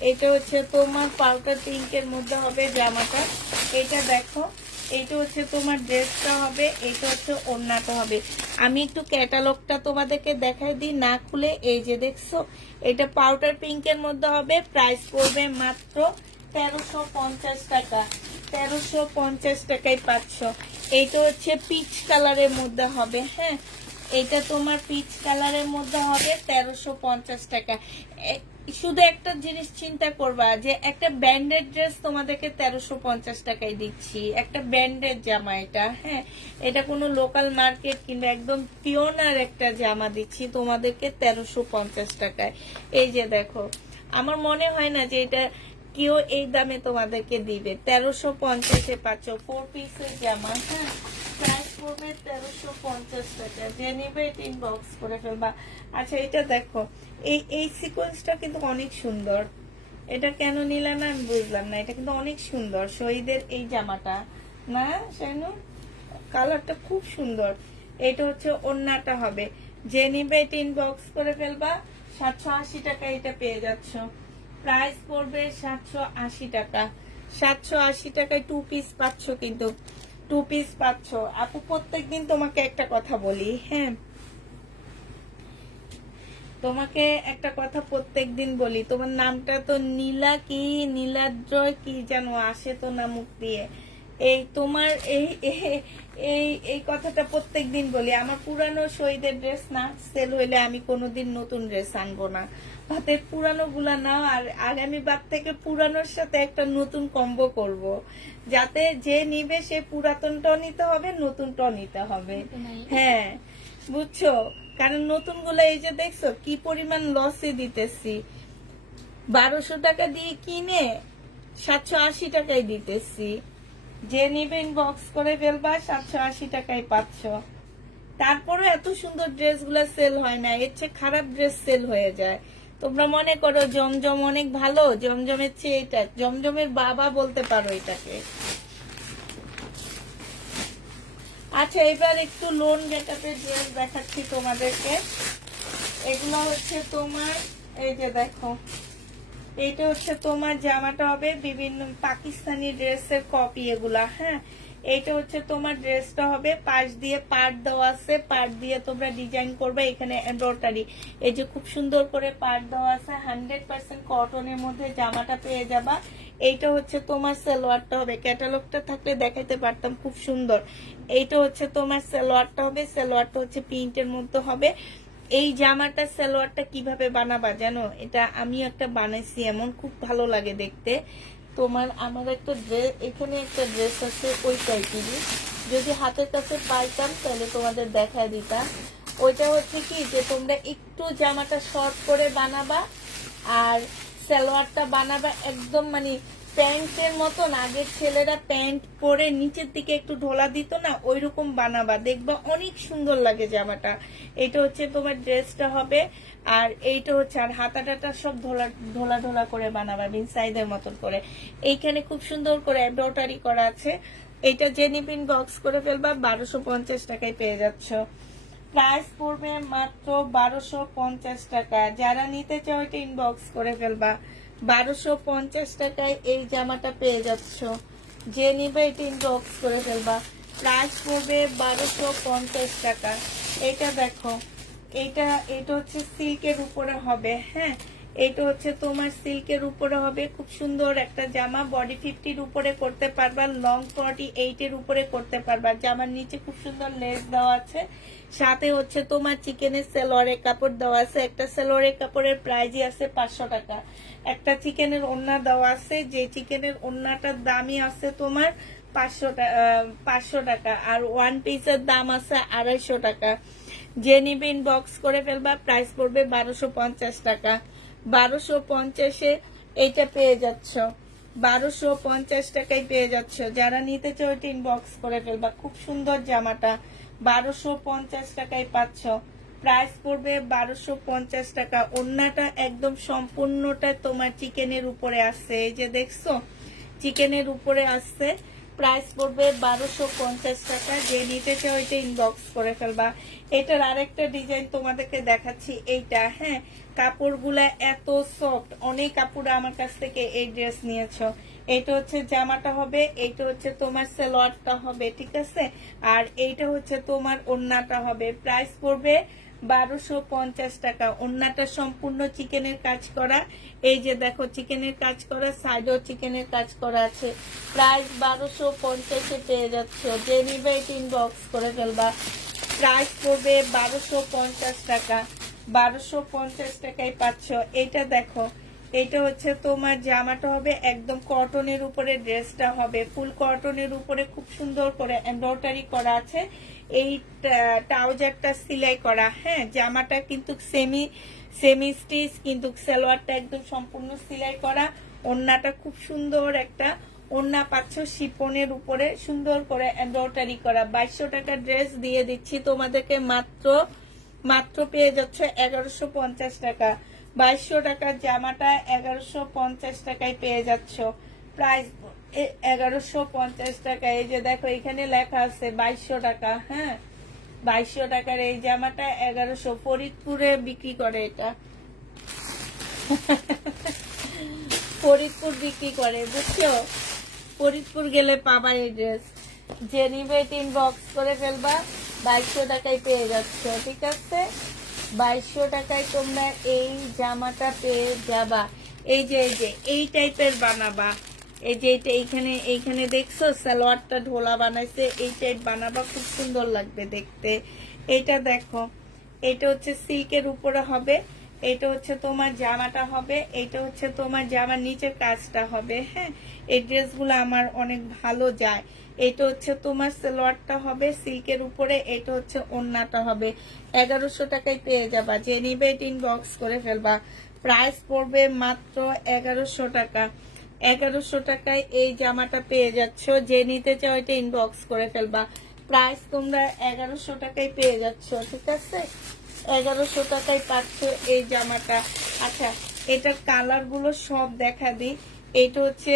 এটা হচ্ছে তোমার পাউডার পিঙ্কের মধ্যে হবে জামাটা। এটা দেখো, এটা হচ্ছে তোমার ড্রেসটা হবে, এটা হচ্ছে ওড়নাটা হবে। আমি একটু ক্যাটালগটা তোমাদেরকে দেখাই দিই না খুলে। এই যে দেখছো, এটা পাউডার পিঙ্কের মধ্যে হবে। প্রাইস পড়বে মাত্র 1350 টাকা, 1350 টাকায় পাচ্ছ। এইটা হচ্ছে পিচ কালারের মধ্যে হবে। হ্যাঁ, এটা তোমার পিচ কালারের মধ্যে হবে 1350 টাকা। শুধু একটা জিনিস চিন্তা করবা যে একটা ব্যান্ডেড ড্রেস তোমাদেরকে 1350 টাকায় দিচ্ছি, একটা ব্যান্ডেড জামা এটা। হ্যাঁ, এটা কোনো লোকাল মার্কেট কিংবা একদম পিওনার একটা জামা দিচ্ছি তোমাদেরকে 1350 টাকায়। এই যে দেখো, আমার মনে হয় না যে এটা কেউ এই দামে তোমাদেরকে দিবে। 1350-এ পাচ্ছ 4 পিসের জামা। হ্যাঁ, প্রাইস পড়বে 1350 টাকা। যে নিবে এটা ইনবক্স করে ফেলবা। আচ্ছা, এটা দেখো, এই সিকোয়েন্সটা কিন্তু অনেক সুন্দর, এটা কেন নিলা না আমি বুঝলাম না, এটা কিন্তু অনেক সুন্দর। শহীদের এই জামাটা না শাইনু, কালারটা খুব সুন্দর। এটা হচ্ছে ওড়নাটা হবে। যে নিবে এটা ইনবক্স করে ফেলবা। 780 টাকা এটা পেয়ে যাচ্ছ। প্রাইস পড়বে 780 টাকা। 780 টাকায় 2 পিস পাচ্ছ, কিন্তু 2 পিস পাচ্ছ। আপু প্রত্যেকদিন তোমাকে একটা কথা বলি, হ্যাঁ, তোমাকে একটা কথা প্রত্যেকদিন বলি, তোমার নামটা তো নীলা কি নীলাদ্রয় কি যেন আসে তো না মুখ দিয়ে। এই তোমার এই এই এই কথাটা প্রত্যেকদিন বলি। আমার পুরানো শহীদের ড্রেস না সেল হইলে আমি কোনোদিন নতুন ড্রেস আনবো না। অতএব পুরানো গুলা নাও, আর আগামী বার থেকে পুরানোর সাথে একটা নতুন কম্বো করব, যাতে যে নিবে সে পুরাতনটাও নিতে হবে, নতুনটাও নিতে হবে। হ্যাঁ, বুঝছো, কারণ নতুন গুলা এই যে দেখছো কি পরিমাণ লসে দিতেছি। 1200 টাকা দিয়ে কিনে 780 টাকায় দিতেছি। যে নিবে ইনবক্স করে ফেলবা, 780 টাকায় পাচ্ছ। তারপরে এত সুন্দর ড্রেস গুলা সেল হয় না, এর চেয়ে খারাপ ড্রেস সেল হয়ে যায়। তোমরা মনে করো জমজম অনেক ভালো, জমজমের চেয়ে এটা জমজমের বাবা বলতে পারো এটাকে। আচ্ছা, এবার একটু লোন গেটআপের ড্রেস দেখাচ্ছি তোমাদেরকে। এগুলো হচ্ছে তোমার, এই যে দেখো, এইটা হচ্ছে তোমার জামাটা হবে বিভিন্ন পাকিস্তানি ড্রেসের কপি এগুলা, হ্যাঁ। এইটা হচ্ছে তোমার ড্রেসটা হবে, পাশ দিয়ে পাট দেওয়া আছে, পাট দিয়ে তোমরা ডিজাইন করবে, এখানে এমব্রয়ডারি, এই যে খুব সুন্দর করে পাট দেওয়া আছে, 100% কটনের মধ্যে জামাটা পেয়ে যাবা। এইটা হচ্ছে তোমার সালোয়ারটা হবে, ক্যাটালগটা থাকলে দেখাইতে পারতাম, খুব সুন্দর। এইটা হচ্ছে তোমার সালোয়ারটা হবে, সালোয়ারটা হচ্ছে প্রিন্টের মধ্যে হবে। এই জামাটা সালোয়ারটা কিভাবে বানাবা জানো? এটা আমি একটা বানাইছি, এমন খুব ভালো লাগে দেখতে। তোমার আমার একটা ড্রেস, এখানে একটা ড্রেস আছে ওই টাইপেরই, যদি হাতের কাছে পাইতাম তাহলে তোমাদের দেখায় দিতাম। ওইটা হচ্ছে কি যে তোমরা একটু জামাটা শর্ট করে বানাবা, আর সালোয়ারটা বানাবা একদম মানে প্যান্টের মতন, আগের ছেলেরা প্যান্ট পরে নিচের দিকে একটু ঢোলা দিত না, ওইরকম বানাবা, দেখবা অনেক সুন্দর লাগে জামাটা। এটা হচ্ছে তোমার ড্রেসটা হবে, আর এইটা হচ্ছে, আর হাতাটা সব ঢোলা ঢোলা ঢোলা করে বানাবা বিন সাইদের মতন করে। এইখানে খুব সুন্দর করে এমব্রয়ডারি করা আছে। এটা যে নিবিন বক্স করে ফেলবা, 1250 টাকায় পেয়ে যাচ্ছ। প্রাইস পড়বে মাত্র 1250 টাকা। যারা নিতে চাও এটা ইনবক্স করে ফেলবা, 1250 টাকায় এই জামাটা পেয়ে যাচ্ছ। যে নিবে এটা ইনবক্স করে ফেলবা, প্রাইস পড়বে 1250 টাকা। এটা দেখো, এটা এটা হচ্ছে সিল্কের উপরে হবে, হ্যাঁ। এটা হচ্ছে তোমার সিল্কের উপরে হবে, খুব সুন্দর একটা জামা, বডি 50-র উপরে করতে পারবা, লং 48-এর উপরে করতে পারবা। জামার নিচে খুব সুন্দর লেস দেওয়া আছে, সাথে হচ্ছে তোমার চিকেনের সালোয়ারের কাপড় দেওয়া আছে। একটা সালোয়ারের কাপড়ের প্রাইসই আছে 500 টাকা। একটা চিকেনের ওড়না দেওয়া আছে, যে চিকেনের ওড়নাটার দামই আছে তোমার 500 টাকা, আর ওয়ান পিসের দাম আছে 250 টাকা। যে নিবে ইনবক্স করে ফেলবা, প্রাইস পড়বে 1250 টাকা। 1250-এ এইটা পেয়ে যাচ্ছ, 1250 টাকায় পেয়ে যাচ্ছ। যারা নিতে চাও এটা ইনবক্স করে ফেলবা, খুব সুন্দর জামাটা 1250 টাকায় পাচ্ছ। প্রাইস পড়বে 1250 টাকা। ওড়নাটা একদম সম্পূর্ণটা তোমার চিকেনের উপরে আসছে, এই যে দেখছো চিকেনের উপরে আসছে। প্রাইস পড়বে 1250 টাকা। যে নিতে চাও এটা ইনবক্স করে ফেলবা। এটার আরেকটা ডিজাইন তোমাদেরকে দেখাচ্ছি, এইটা, হ্যাঁ। কাপড়গুলা এত সফট, অনেক কাপড় আমার কাছ থেকে এই ড্রেস নিয়েছো। এটা হচ্ছে জামাটা হবে, এইটা হচ্ছে তোমার সালোয়ারটা হবে, ঠিক আছে। আর এইটা হচ্ছে তোমার ওড়নাটা হবে। প্রাইস পড়বে 1250 টাকা। ওড়নাটা সম্পূর্ণ চিকেনের কাজ করা, এই যে দেখো চিকেনের কাজ করা, সাইডেও চিকেনের কাজ করা আছে। প্রাইস 1250-এ পেয়ে যাচ্ছ। যে নিবে এটা ইনবক্স করে ফেলবা, প্রাইস পড়বে 1250 টাকা। 1250 টাকায় পাচ্ছ। এটা দেখো, এটা হচ্ছে তোমার জামাটা হবে একদম কটনের উপরে, ড্রেসটা হবে ফুল কটনের উপরে, খুব সুন্দর করে এমব্রয়ডারি করা আছে। এই ট্রাউজারটা সেলাই করা, হ্যাঁ। জামাটা কিন্তু সেমি স্টিচ, কিন্তু সালোয়ারটা একদম সম্পূর্ণ সেলাই করা। ওড়নাটা খুব সুন্দর একটা ওড়না পাচ্ছ, শিপনের উপরে সুন্দর করে এমব্রয়ডারি করা। 2200 টাকা ড্রেস দিয়ে দিচ্ছি তোমাদেরকে, মাত্র পেয়ে যাচ্ছ 1150 টাকা। 2200 টাকার জামাটা 1150 টাকায় পেয়ে যাচ্ছ। প্রাইস 1150 টাকা। এই যে দেখো এখানে লেখা আছে 2200 টাকা, হ্যাঁ। 2200 টাকার এই জামাটা 1100। ফরিদপুরে বিক্রি করে এটা, ফরিদপুর বিক্রি করে, বুঝছো। ফরিদপুর গেলে পাবা এই ড্রেস। যে নিবে ইনবক্স করে ফেলবা, 2200 টাকায় পেয়ে যাচ্ছ, ঠিক আছে। 2200 টাকায় তোমরা এই জামাটা পেয়ে যাবা। এই যে এই টাইপের বানাবা, এই যে এটা এইখানে দেখছো সালোয়ারটা ঢোলা বানাইছে, এই টাইপ বানাবা, খুব সুন্দর লাগবে দেখতে। এটা দেখো, এটা হচ্ছে সিল্কের উপরে হবে, এটা হচ্ছে তোমার জামাটা হবে, এটা হচ্ছে তোমার জামার নিচের কাজটা হবে, হ্যাঁ। এই ড্রেসগুলো আমার অনেক ভালো যায়। এটা হচ্ছে তোমার সালোয়ারটা হবে সিল্কের উপরে, এটা হচ্ছে ওড়নাটা হবে। 1100 টাকায় পেয়ে যাবা। যে নিবে এটা ইনবক্স করে ফেলবা, প্রাইস পড়বে মাত্র 1100 টাকা। 1100 টাকায় এই জামাটা পেয়ে যাচ্ছ। যে নিতে চাও এটা ইনবক্স করে ফেলবা, প্রাইস তোমরা 1100 টাকায় পেয়ে যাচ্ছ, ঠিক আছে। 1100 টাকায় পাচ্ছ এই জামাটা। আচ্ছা, এটার কালার গুলো সব দেখা দিই। এটা হচ্ছে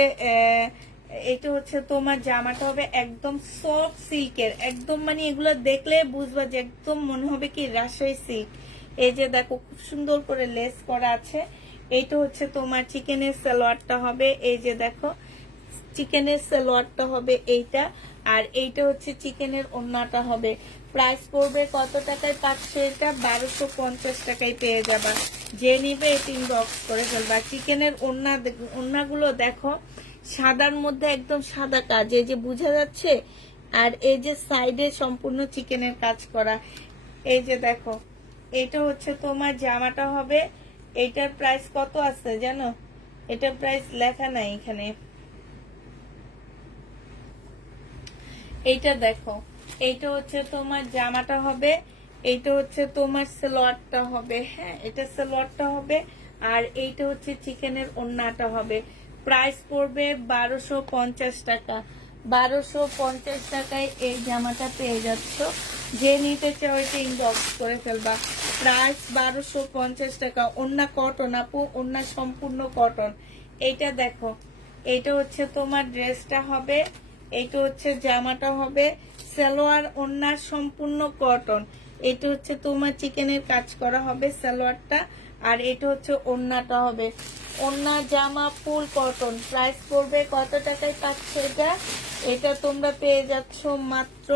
এটা হচ্ছে তোমার জামাটা হবে একদম সফট সিল্কের, একদম মানে এগুলো দেখলে বুঝবা যে একদম মনে হবে কি রাজশাহী সিল্ক। এই যে দেখো খুব সুন্দর করে লেস করা আছে। এইটা হচ্ছে তোমার চিকেনের সালোয়ারটা হবে, এই যে দেখো চিকেনের সালোয়ারটা হবে এইটা, আর এইটা হচ্ছে চিকেনের ওড়নাটা হবে। প্রাইস পড়বে কত টাকায় পাচ্ছে? এটা 1250 টাকায় পেয়ে যাবা। যে নিবে এটা ইনবক্স করে ফেলবা। চিকেনের ওড়নাগুলো দেখো সাদার মধ্যে একদম সাদা কাজ, এই যে বোঝা যাচ্ছে। আর এই যে সাইডে সম্পূর্ণ চিকেনের কাজ করা। এই যে দেখো এটা হচ্ছে তোমার জামাটা হবে। এইটার প্রাইস কত আছে জানো? এটার প্রাইস লেখা নাই এখানে। এইটা দেখো, এইটা হচ্ছে তোমার জামাটা হবে, এইটা হচ্ছে তোমার সালোয়ারটা হবে। হ্যাঁ, এটা সালোয়ারটা হবে, আর এইটা হচ্ছে চিকেনের ওড়নাটা হবে। প্রাইস পড়বে 1250 টাকা। 1250 টাকায় এই জামাটা পেয়ে যাচ্ছ। যে নিতে চাও এটা ইনবক্স করে ফেলবা। প্রাইস 1250 টাকা। ওড়না কটন আপু, ওড়না সম্পূর্ণ কটন। এইটা দেখো, এইটা হচ্ছে তোমার ড্রেসটা হবে, এইটা হচ্ছে জামাটা হবে। সালোয়ার ওড়না সম্পূর্ণ কটন। এটা হচ্ছে তোমার চিকেনের কাজ করা হবে সালোয়ারটা, আর এটা হচ্ছে ওড়নাটা হবে। ওড়না জামা ফুল কটন। প্রাইস পড়বে কত টাকায় পাচ্ছে এটা? এটা তোমরা পেয়ে যাচ্ছ মাত্র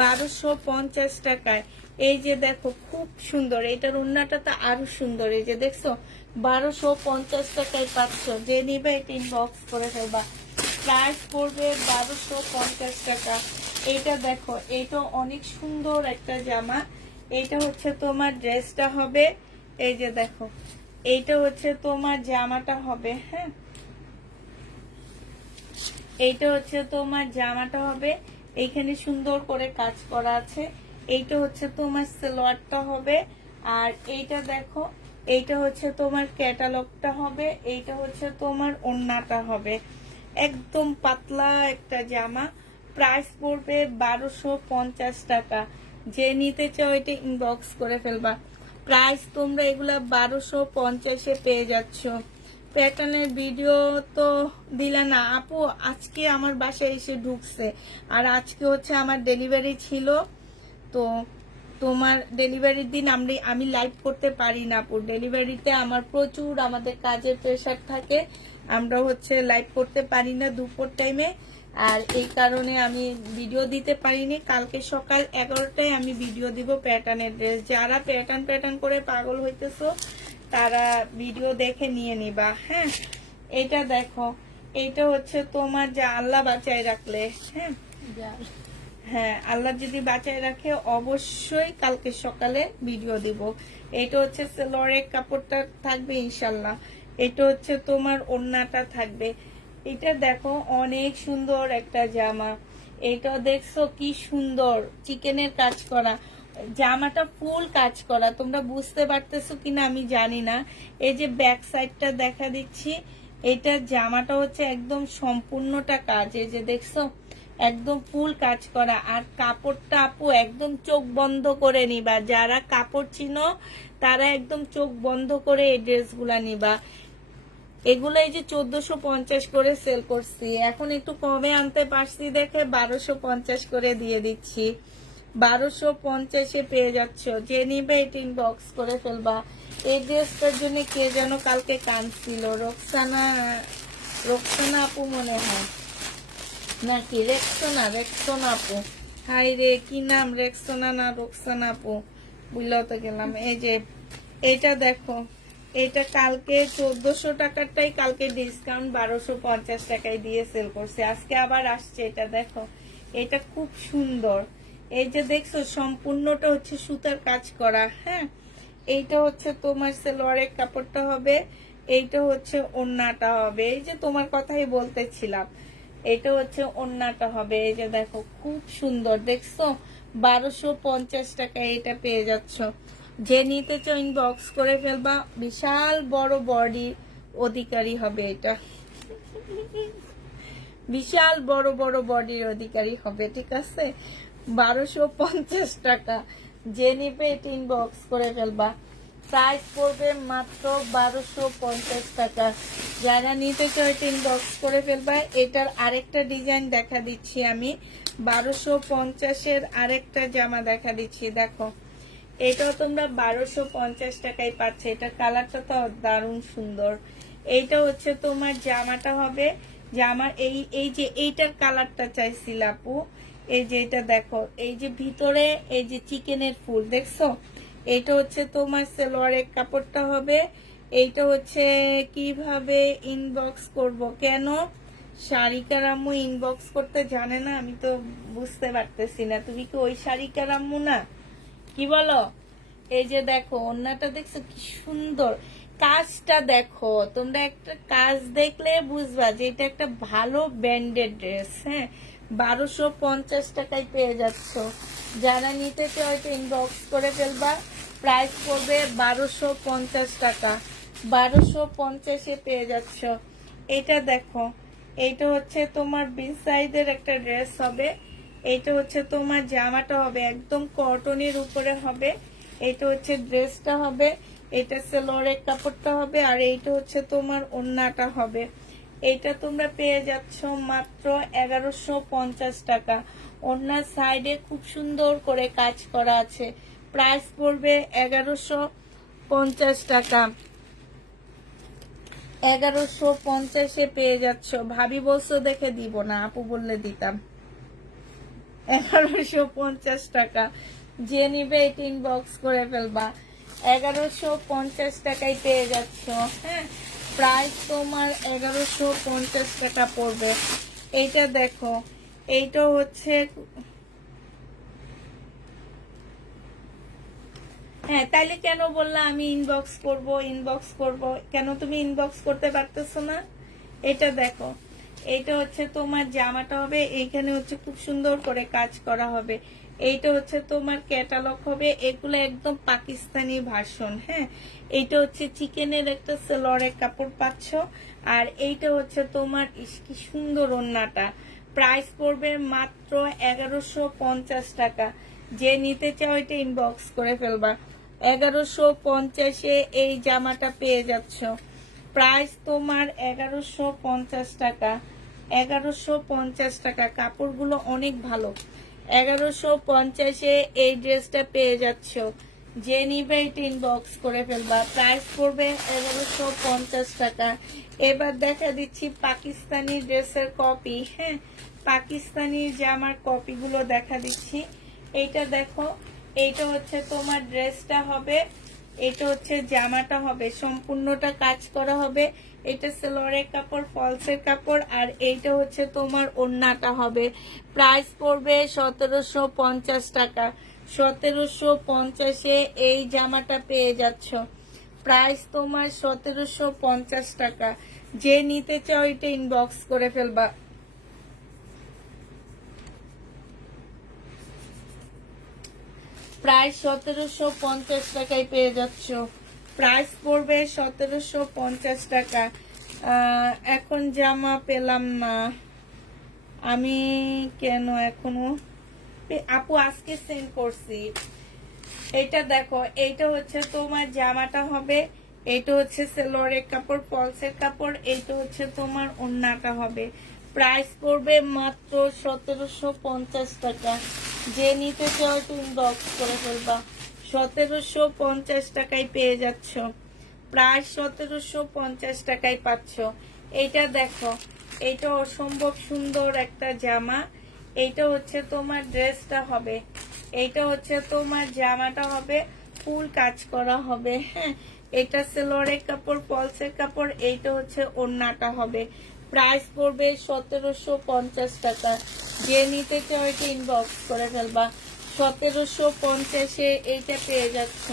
1250 টাকায়। এই যে দেখো খুব সুন্দর, এটার ওড়নাটা তো আরো সুন্দর। এই যে দেখছো 1250 টাকায় পাচ্ছ। যে নিবে এটা ইনবক্স করে ফেলবা। প্রাইস পড়বে 1250 টাকা। এইটা দেখো, এইটা অনেক সুন্দর একটা জামা। এইটা হচ্ছে তোমার ড্রেসটা হবে, এই যে দেখো এইটা হচ্ছে তোমার জামাটা হবে। হ্যাঁ, এইটা হচ্ছে তোমার জামাটা হবে, এইখানে সুন্দর করে কাজ করা আছে। এইটা হচ্ছে তোমার সালোয়ারটা হবে, আর এইটা দেখো এইটা হচ্ছে তোমার ক্যাটালগটা হবে, এইটা হচ্ছে তোমার ওড়নাটা হবে। একদম পাতলা একটা জামা। প্রাইস পড়বে 1250 টাকা। যে নিতে চাও এটা ইনবক্স করে ফেলবা। প্রাইস তোমরা এগুলা 1250-এ পেয়ে যাচ্ছ। প্যাটার্নের ভিডিও তো দিলা না আপু, আজকে আমার বাসায় এসে ঢুকছে, আর আজকে হচ্ছে আমার ডেলিভারি ছিল। তো তোমার ডেলিভারির দিন আমি লাইভ করতে পারি না আপু। ডেলিভারিতে আমার প্রচুর আমাদের কাজের প্রেশার থাকে, আমরা হচ্ছে লাইভ করতে পারি না দুপুর টাইমে, আর এই কারণে আমি ভিডিও দিতে পারিনি। কালকে সকাল 11টায় আমি ভিডিও দিব প্যাটার্নের ড্রেস। যারা প্যাটার্ন করে পাগল হইতেছো তারা ভিডিও দেখে নিয়ে নিবা। হ্যাঁ, এটা দেখো, এইটা হচ্ছে তোমার যা আল্লাহ বাঁচায় রাখলে। হ্যাঁ, হ্যাঁ, আল্লাহ যদি বাঁচায় রাখে অবশ্যই কালকে সকালে ভিডিও দিব। এটা হচ্ছে সেলোয়ারের কাপড়টা থাকবে ইনশাল্লাহ। এটা হচ্ছে তোমার ওড়নাটা থাকবে। এটা দেখো অনেক সুন্দর একটা জামা। এটা দেখছো কি সুন্দর চিকেনের কাজ করা। জামাটা ফুল কাজ করা, তোমরা বুঝতে পারতেছো কিনা আমি জানি না। এই যে ব্যাক সাইডটা দেখা দিচ্ছি, এটা জামাটা হচ্ছে একদম সম্পূর্ণটা কাজ। এই যে দেখছো একদম ফুল কাজ করা। আর কাপড়টা আপু একদম চোখ বন্ধ করে নিবা। যারা কাপড় চিনো তারা একদম চোখ বন্ধ করে এই ড্রেসগুলা নিবা। এগুলো এই যে 1450 করে সেল করছি, এখন একটু কমে আনতে পারছি দেখে 1250 করে দিয়ে দিচ্ছি। 1250-এ পেয়ে যাচ্ছ। যে নিবে এটা ইনবক্স করে ফেলবা। এই ড্রেসটার জন্য কে যেন কালকে কাঁদছিল, রোকসানা আপু মনে হয় নাকি, রেক্সোনা আপু। হাই রে কি নাম, রেক্সোনা না রোকসানা আপু, বুঝলেও তো গেলাম। এই যে এটা দেখো, এটা কালকে 1400 টাকারটাই কালকে ডিসকাউন্ট 1250 টাকায় দিয়ে সেল করছে, আজকে আবার আসছে। এটা দেখো, এটা খুব সুন্দর। এই যে দেখছো সম্পূর্ণটা হচ্ছে সুতার কাজ করা। হ্যাঁ, এইটা হচ্ছে তোমার সালোয়ারের কাপড়টা হবে, এইটা হচ্ছে ওড়নাটা হবে। এই যে তোমার কথাই বলতেছিলাম, এটা হচ্ছে ওড়নাটা হবে। এই যে দেখো খুব সুন্দর, দেখছো 1250 টাকায় এটা পেয়ে যাচ্ছ। যে নিতে চাও ইনবক্স করে ফেলবা। বিশাল বড় বডি অধিকারী হবে এটা, বিশাল বড় বড় বডির অধিকারী হবে। ঠিক আছে, 1250 টাকা। যে নিবে এটা ইনবক্স করে ফেলবা। প্রাইস পড়বে মাত্র 1250 টাকা। যারা নিতে চাও ইনবক্স করে ফেলবা। এটার আরেকটা ডিজাইন দেখা দিচ্ছি আমি, 1250-এর আরেকটা জামা দেখা দিচ্ছি। দেখো এটাও তোমরা 1250 টাকায় পাচ্ছে। এটা কালারটা তো দারুণ সুন্দর। এইটা হচ্ছে তোমার জামাটা হবে, জামা এই যে এইটার কালারটা চাইছিল আপু, এই যে এটা দেখো, এই যে ভিতরে এই যে চিকেনের ফুল দেখছো, এইটা হচ্ছে তোমার সালোয়ারের কাপড়টা হবে। এইটা হচ্ছে কিভাবে ইনবক্স করব, কেন শাড়িকার আম্মু ইনবক্স করতে জানে না, আমি তো বুঝতে পারতেছি না। তুমি কি ওই শাড়িকার আম্মু না, কি বলো? এই যে দেখো ওন্নাটা দেখছো কি সুন্দর, কাজটা দেখো। তোমরা একটা কাজ দেখলে বুঝবা যে এটা একটা ভালো ব্র্যান্ডেড ড্রেস। হ্যাঁ, 1250 টাকায় পেয়ে যাচ্ছ। যারা নিতে চাও হয়তো ইনবক্স করে ফেলবা। প্রাইস পড়বে 1250 টাকা, 1250-এ পেয়ে যাচ্ছ। এটা দেখো, এইটা হচ্ছে তোমার বিন সাইজের একটা ড্রেস হবে। এইটা হচ্ছে তোমার জামাটা হবে একদম কটনের উপরে হবে। এইটা হচ্ছে ড্রেসটা হবে, এটা সালোয়ারের কাপড়টা হবে, আর এইটা হচ্ছে তোমার ওড়নাটা হবে। এইটা তোমরা পেয়ে যাচ্ছ মাত্র 1150 টাকা। ওড়নার সাইডে খুব সুন্দর করে কাজ করা আছে। প্রাইস পড়বে 1150 টাকা। 1150-এ পেয়ে যাচ্ছ। ভাবি বলছো দেখে দিব না, আপু বললে দিতাম। 1150 টাকা। যে নিবে এটা ইনবক্স করে ফেলবা। 1150 টাকায় পেয়ে যাচ্ছ। হ্যাঁ, প্রাইস তোমার 1150 টাকা পড়বে। এইটা দেখো, এইটা হচ্ছে, হ্যাঁ তাইলে কেন বললা আমি ইনবক্স করব ইনবক্স করব, কেন তুমি ইনবক্স করতে পারতেছো না? এটা দেখো, এইটা হচ্ছে তোমার জামাটা হবে, এইখানে হচ্ছে খুব সুন্দর করে কাজ করা হবে। এইটা হচ্ছে তোমার ক্যাটালগ হবে, এগুলো একদম পাকিস্তানি ভার্সন। হ্যাঁ, এইটা হচ্ছে চিকেনের একটা সালোয়ারের কাপড় পাচ্ছ, আর এইটা হচ্ছে তোমার কি সুন্দর ওড়নাটা। প্রাইস পড়বে মাত্র 1150 টাকা। যে নিতে চাও এটা ইনবক্স করে ফেলবা। 1150-এ এই জামাটা পেয়ে যাচ্ছ। প্রাইস তোমার 1150 টাকা। 1150 টাকা, কাপড়গুলো অনেক ভালো। 1150-এ এই ড্রেসটা পেয়ে যাচ্ছ। যে নিবে এটা ইনবক্স করে ফেলবা। প্রাইস পড়বে 1150 টাকা। এবার দেখা দিচ্ছি পাকিস্তানি ড্রেসের কপি। হ্যাঁ, পাকিস্তানি জামার কপিগুলো দেখা দিচ্ছি। এইটা দেখো, এইটা হচ্ছে তোমার ড্রেসটা হবে, এটা হচ্ছে জামাটা হবে, সম্পূর্ণটা কাজ করা হবে। এটা সালোয়ারের কাপড়, ফলসের কাপড়, আর এইটা হচ্ছে তোমার ওড়নাটা হবে। প্রাইস পড়বে 1750 টাকা। 1750-এ এই জামাটা পেয়ে যাচ্ছ। প্রাইস তোমার 1750 টাকা। যে নিতে চাও এটা ইনবক্স করে ফেলবা। প্রাইস 1750 টাকায় পেয়ে যাচ্ছ। প্রাইস পড়বে 1750 টাকা। এখন জামা পেলাম না আমি, কেন এখনো? আপু আজকে সেন্ড করছি। এটা দেখো, এইটা হচ্ছে তোমার জামাটা হবে, এইটা হচ্ছে সালোয়ারের কাপড়, ফলসের কাপড়, এইটা হচ্ছে তোমার ওড়নাটা হবে। প্রাইস পড়বে মাত্র 1750 টাকা। যে নিতে চাও তুমি বক্স করে ফেলবা। 1750 টাকায় পেয়ে যাচ্ছ। প্রায় 1750 টাকায় পাচ্ছ। এইটা দেখো, এইটা অসম্ভব সুন্দর একটা জামা। এইটা হচ্ছে তোমার ড্রেসটা হবে, এইটা হচ্ছে তোমার জামাটা হবে, ফুল কাজ করা হবে। হ্যাঁ, এটা সালোয়ারের কাপড়, ফলসের কাপড়, এইটা হচ্ছে ওড়নাটা হবে। প্রাইস পড়বে 1750 টাকা। যে নিতে চাও এটা ইনবক্স করে ফেলবা। 1750-এ এইটা পেয়ে যাচ্ছ।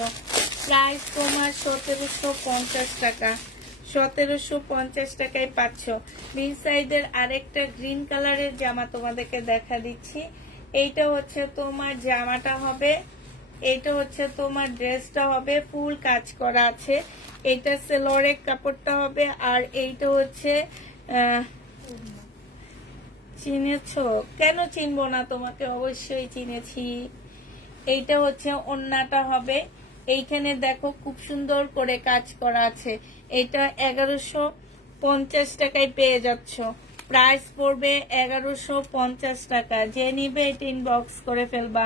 প্রাইস তোমার 1750 টাকা। 1750 টাকায় পাচ্ছ। বিন সাইডের আরেকটা গ্রিন কালারের জামা তোমাদেরকে দেখা দিচ্ছি। এইটা হচ্ছে তোমার জামাটা হবে, এইটা হচ্ছে তোমার ড্রেসটা হবে, ফুল কাজ করা আছে। এটা সালোয়ারের কাপড়টা হবে, আর এইটা হচ্ছে চিনেছো? কেন চিনবো না, তোমাকে অবশ্যই চিনেছি। এইটা হচ্ছে ওড়নাটা হবে, এইখানে দেখো খুব সুন্দর করে কাজ করা আছে। এটা 1150 টাকায় পেয়ে যাচ্ছ। প্রাইস পড়বে 1150 টাকা। যে নিবে এটা ইনবক্স করে ফেলবা।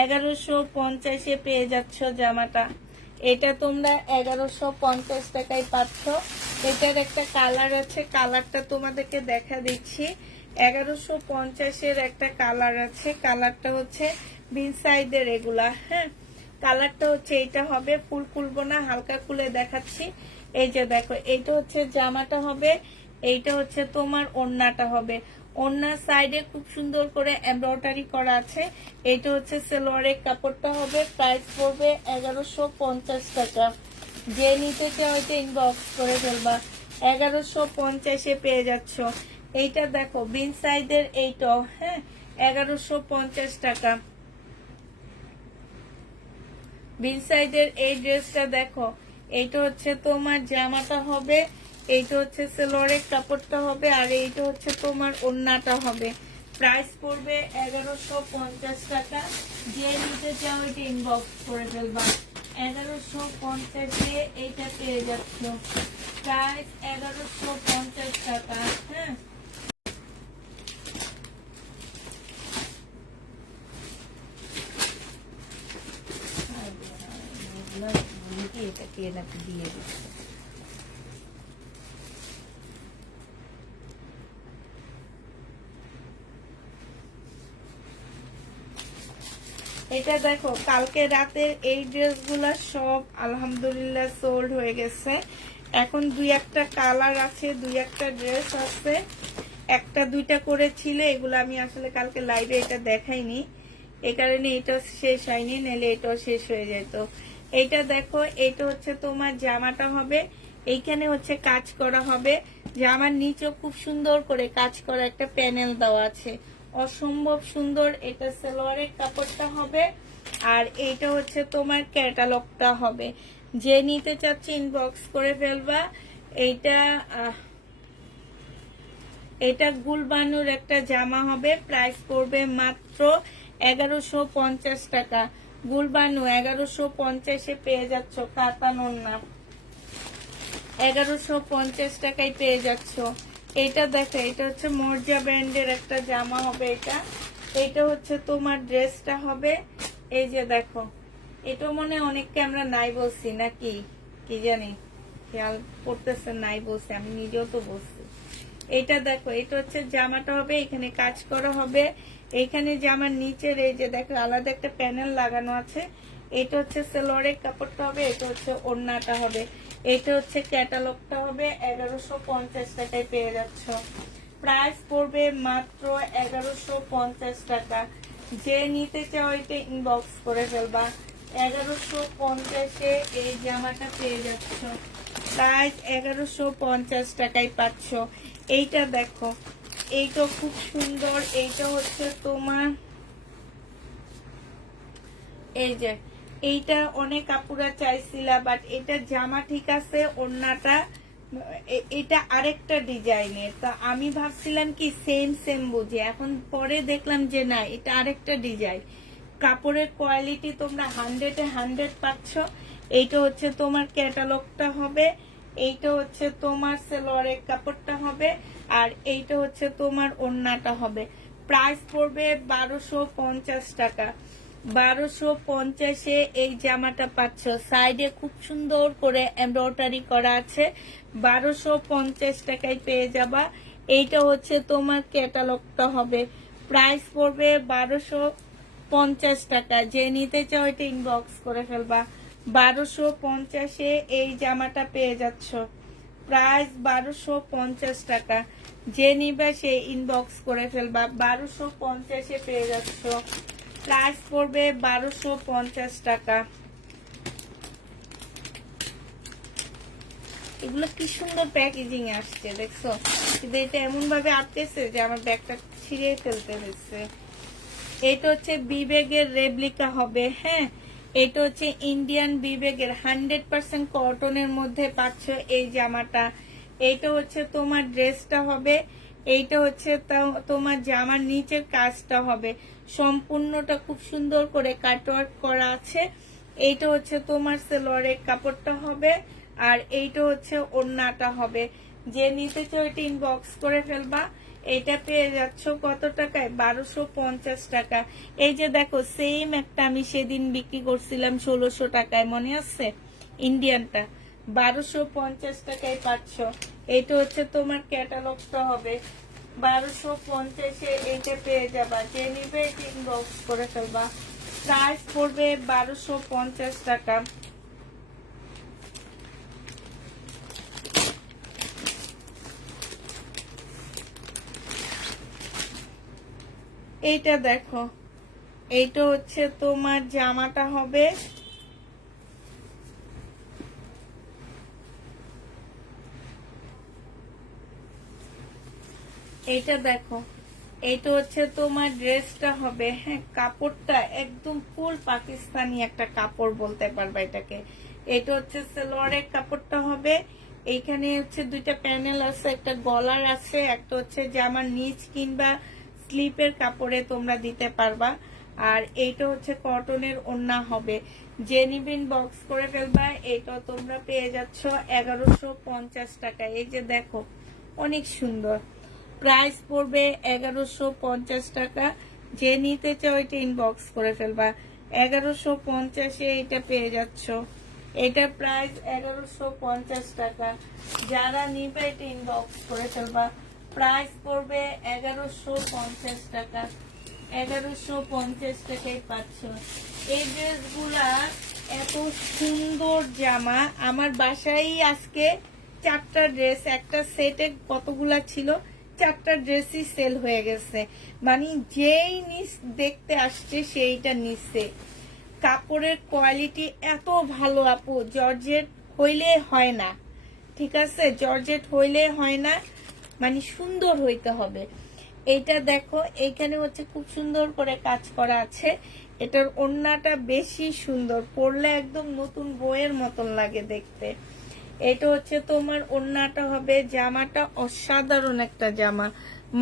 1150-এ পেয়ে যাচ্ছ জামাটা। এটা তোমরা 1150 টাকায় পাচ্ছ। এটার একটা কালার আছে, কালারটা তোমাদেরকে দেখা দিচ্ছি। 1150-এর একটা কালার আছে, কালারটা হচ্ছে বিন সাইডের এগুলা। হ্যাঁ, কালারটা হচ্ছে এইটা হবে। ফুল খুলবো না, হালকা খুলে দেখাচ্ছি। এই যে দেখো, এইটা হচ্ছে জামাটা হবে, এইটা হচ্ছে তোমার ওড়নাটা হবে। ওড়নার সাইডে খুব সুন্দর করে এমব্রয়ডারি করা আছে। এইটা হচ্ছে সালোয়ারের কাপড়টা হবে। প্রাইস পড়বে 1150 টাকা। যে নিতে চাও এটা ইনবক্স করে ফেলবা। 1150-এ পেয়ে যাচ্ছ। এইটা দেখো বিন সাইডের এইটাও, হ্যাঁ, 1150 টাকা। বিন সাইডের এই ড্রেসটা দেখো, এইটা হচ্ছে তোমার জামাটা হবে, এইটা হচ্ছে সালোয়ারের কাপড়টা হবে, আর এইটা হচ্ছে তোমার ওড়নাটা হবে। প্রাইস পড়বে 1150 টাকা। যে নিতে চাও এটা ইনবক্স করে ফেলবা। 1150-এ এইটা পেয়ে যাচ্ছ। প্রাইস 1150 টাকা। হ্যাঁ, এটাকে এনাকে দিয়ে দিচ্ছি। এটা দেখো, কালকে রাতের এই ড্রেসগুলা সব আলহামদুলিল্লাহ সোল্ড হয়ে গেছে। এখন দুই একটা কালার আছে, দুই একটা ড্রেস আছে, একটা দুইটা করে ছিল। এগুলো আমি আসলে কালকে লাইভে এটা দেখাইনি, এই কারণে এটা শেষ হয়নি, নাহলে এটাও শেষ হয়ে যেত। এইটা দেখো, এটা হচ্ছে তোমার জামাটা হবে, এইখানে হচ্ছে কাজ করা হবে। জামার নিচেও খুব সুন্দর করে কাজ করা একটা প্যানেল দেওয়া আছে, অসম্ভব সুন্দর। এটা সালোয়ারের কাপড়টা হবে, আর এইটা হচ্ছে তোমার ক্যাটালগটা হবে। যে নিতে চাচ্ছে ইনবক্স করে ফেলবা। এইটা এটা গুলবানুর একটা জামা হবে। প্রাইস পড়বে মাত্র 1150 টাকা। গুলবানু 1150-এ পেয়ে যাচ্ছ। কাতানোর না, 1150 টাকায় পেয়ে যাচ্ছ। এটা দেখো, এটা হচ্ছে মর্জা ব্র্যান্ডের একটা জামা হবে। এটা হচ্ছে তোমার ড্রেসটা হবে। এই যে দেখো, এটা মনে অনেককে আমরা নাই বলছি নাকি কি জানি, খেয়াল করতেছে নাই বলছি, আমি নিজেও তো বলছি। এটা দেখো, এটা হচ্ছে জামাটা হবে, এখানে কাজ করা হবে। এইখানে জামার নিচের এই যে দেখো আলাদা একটা প্যানেল লাগানো আছে। এটা হচ্ছে সালোয়ারের কাপড়টা হবে, এটা হচ্ছে ওড়নাটা হবে, এটা হচ্ছে ক্যাটালগটা হবে। 1150 টাকায় পেয়ে যাচ্ছ। প্রাইস পড়বে মাত্র 1150 টাকা। যে নিতে চাও এটা ইনবক্স করে ফেলবা। 1150-এ এই জামাটা পেয়ে যাচ্ছ। প্রাইস 1150 টাকায় পাচ্ছ। এইটা দেখো, এইটা খুব সুন্দর। এইটা হচ্ছে তোমার, এই যে এইটা অনেক আপুরা চাইছিলা, বাট এটা জামা ঠিক আছে, ওড়নাটা এটা আরেকটা ডিজাইনের। তা আমি ভাবছিলাম কি সেম সেম বুঝি, এখন পরে দেখলাম যে না, এটা আরেকটা ডিজাইন। কাপড়ের কোয়ালিটি তোমরা 100-এ 100 পাচ্ছ। এইটা হচ্ছে তোমার ক্যাটালগটা হবে, এইটা হচ্ছে তোমার সালোয়ারের কাপড়টা হবে, আর এইটা হচ্ছে তোমার ওড়নাটা হবে। প্রাইস পড়বে 1250 টাকা। 1250-এ এই জামাটা পাচ্ছ। সাইডে খুব সুন্দর করে এমব্রয়ডারি করা আছে। 1250 টাকায় পেয়ে যাবা। এইটা হচ্ছে তোমার ক্যাটালগটা হবে। প্রাইস পড়বে 1250 টাকা। যে নিতে চাও এটা ইনবক্স করে ফেলবা। 1250-এ এই জামাটা পেয়ে যাচ্ছ। প্রাইস 1250 টাকা। যে নিবা সে ইনবক্স করে ফেলবা। 1250-এ পেয়ে যাচ্ছ। প্রাইস পড়বে 1250 টাকা। এগুলো কি সুন্দর প্যাকেজিং আসছে দেখছো, কিন্তু এটা এমন ভাবে আটকেছে যে আমার ব্যাগটা ছিঁড়ে ফেলতে হয়েছে। এটা হচ্ছে বিবেগের রেপ্লিকা হবে। হ্যাঁ, এটা হচ্ছে ইন্ডিয়ান বিবেগের 100% কটনের মধ্যে পাচ্ছ এই জামাটা। এইটা হচ্ছে তোমার ড্রেসটা হবে, এইটা হচ্ছে তোমার জামার নিচের কাজটা হবে। সম্পূর্ণটা খুব সুন্দর করে কাটওয়ার্ক করা আছে। এইটা হচ্ছে তোমার সেলোয়ারের কাপড়টা হবে, আর এইটা হচ্ছে ওড়নাটা হবে। যে নিতে চাও এটা ইনবক্স করে ফেলবা। এটা পেয়ে যাচ্ছ কত টাকায়? 1250 টাকা। এই যে দেখো সেম একটা আমি সেদিন বিক্রি করছিলাম 1600 টাকায়, মনে আছে? ইন্ডিয়ানটা 1250 টাকায় পাচ্ছ। এইটা হচ্ছে তোমার ক্যাটালগটা হবে। 1250-এ এইটা পেয়ে যাবা। যে নিবে এটা ইনবক্স করে ফেলবা। প্রাইস পড়বে 1250 টাকা। এইটা দেখো, এইটা হচ্ছে তোমার জামাটা হবে। এইটা দেখো, এইটা হচ্ছে তোমার ড্রেসটা হবে। হ্যাঁ, কাপড়টা একদম ফুল পাকিস্তানি একটা কাপড় বলতে পারবা এটাকে। এটা হচ্ছে সালোয়ারের কাপড়টা হবে। এইখানে হচ্ছে দুইটা প্যানেল আছে, একটা গলার আছে, একটা হচ্ছে জামার নিচ কিংবা স্লিপের কাপড়ে তোমরা দিতে পারবা। আর এইটা হচ্ছে কটনের ওড়না হবে। যে নিবিন বক্স করে ফেলবা। এইটা তোমরা পেয়ে যাচ্ছ 1150 টাকা। এই যে দেখো অনেক সুন্দর। প্রাইস পড়বে 1150 টাকা। যে নিতে চাও এটা ইনবক্স করে ফেলবা। 1150-এ এটা পেয়ে যাচ্ছ। এটা প্রাইস 1150 টাকা। যারা নিবে এটা ইনবক্স করে ফেলবা। প্রাইস পড়বে 1150 টাকা। 1150 টাকায় পাচ্ছ। এই ড্রেসগুলা এত সুন্দর জামা। আমার বাসায় আজকে 4টা ড্রেস, একটা সেটে কতগুলা ছিল, 4টা ড্রেসই সেল হয়ে গেছে। মানে যেই নিচ দেখতে আসছে সেইটা নিচ্ছে। কাপড়ের কোয়ালিটি এত ভালো আপু, জর্জেট হইলে হয় না, ঠিক আছে? জর্জেট হইলে হয় না, মানে সুন্দর হইতে হবে। এইটা দেখো, এইখানে হচ্ছে খুব সুন্দর করে কাজ করা আছে। এটার ওড়নাটা বেশি সুন্দর, পরলে একদম নতুন বইয়ের মতন লাগে দেখতে। এটা হচ্ছে তোমার ওড়নাটা হবে। জামাটা অসাধারণ একটা জামা।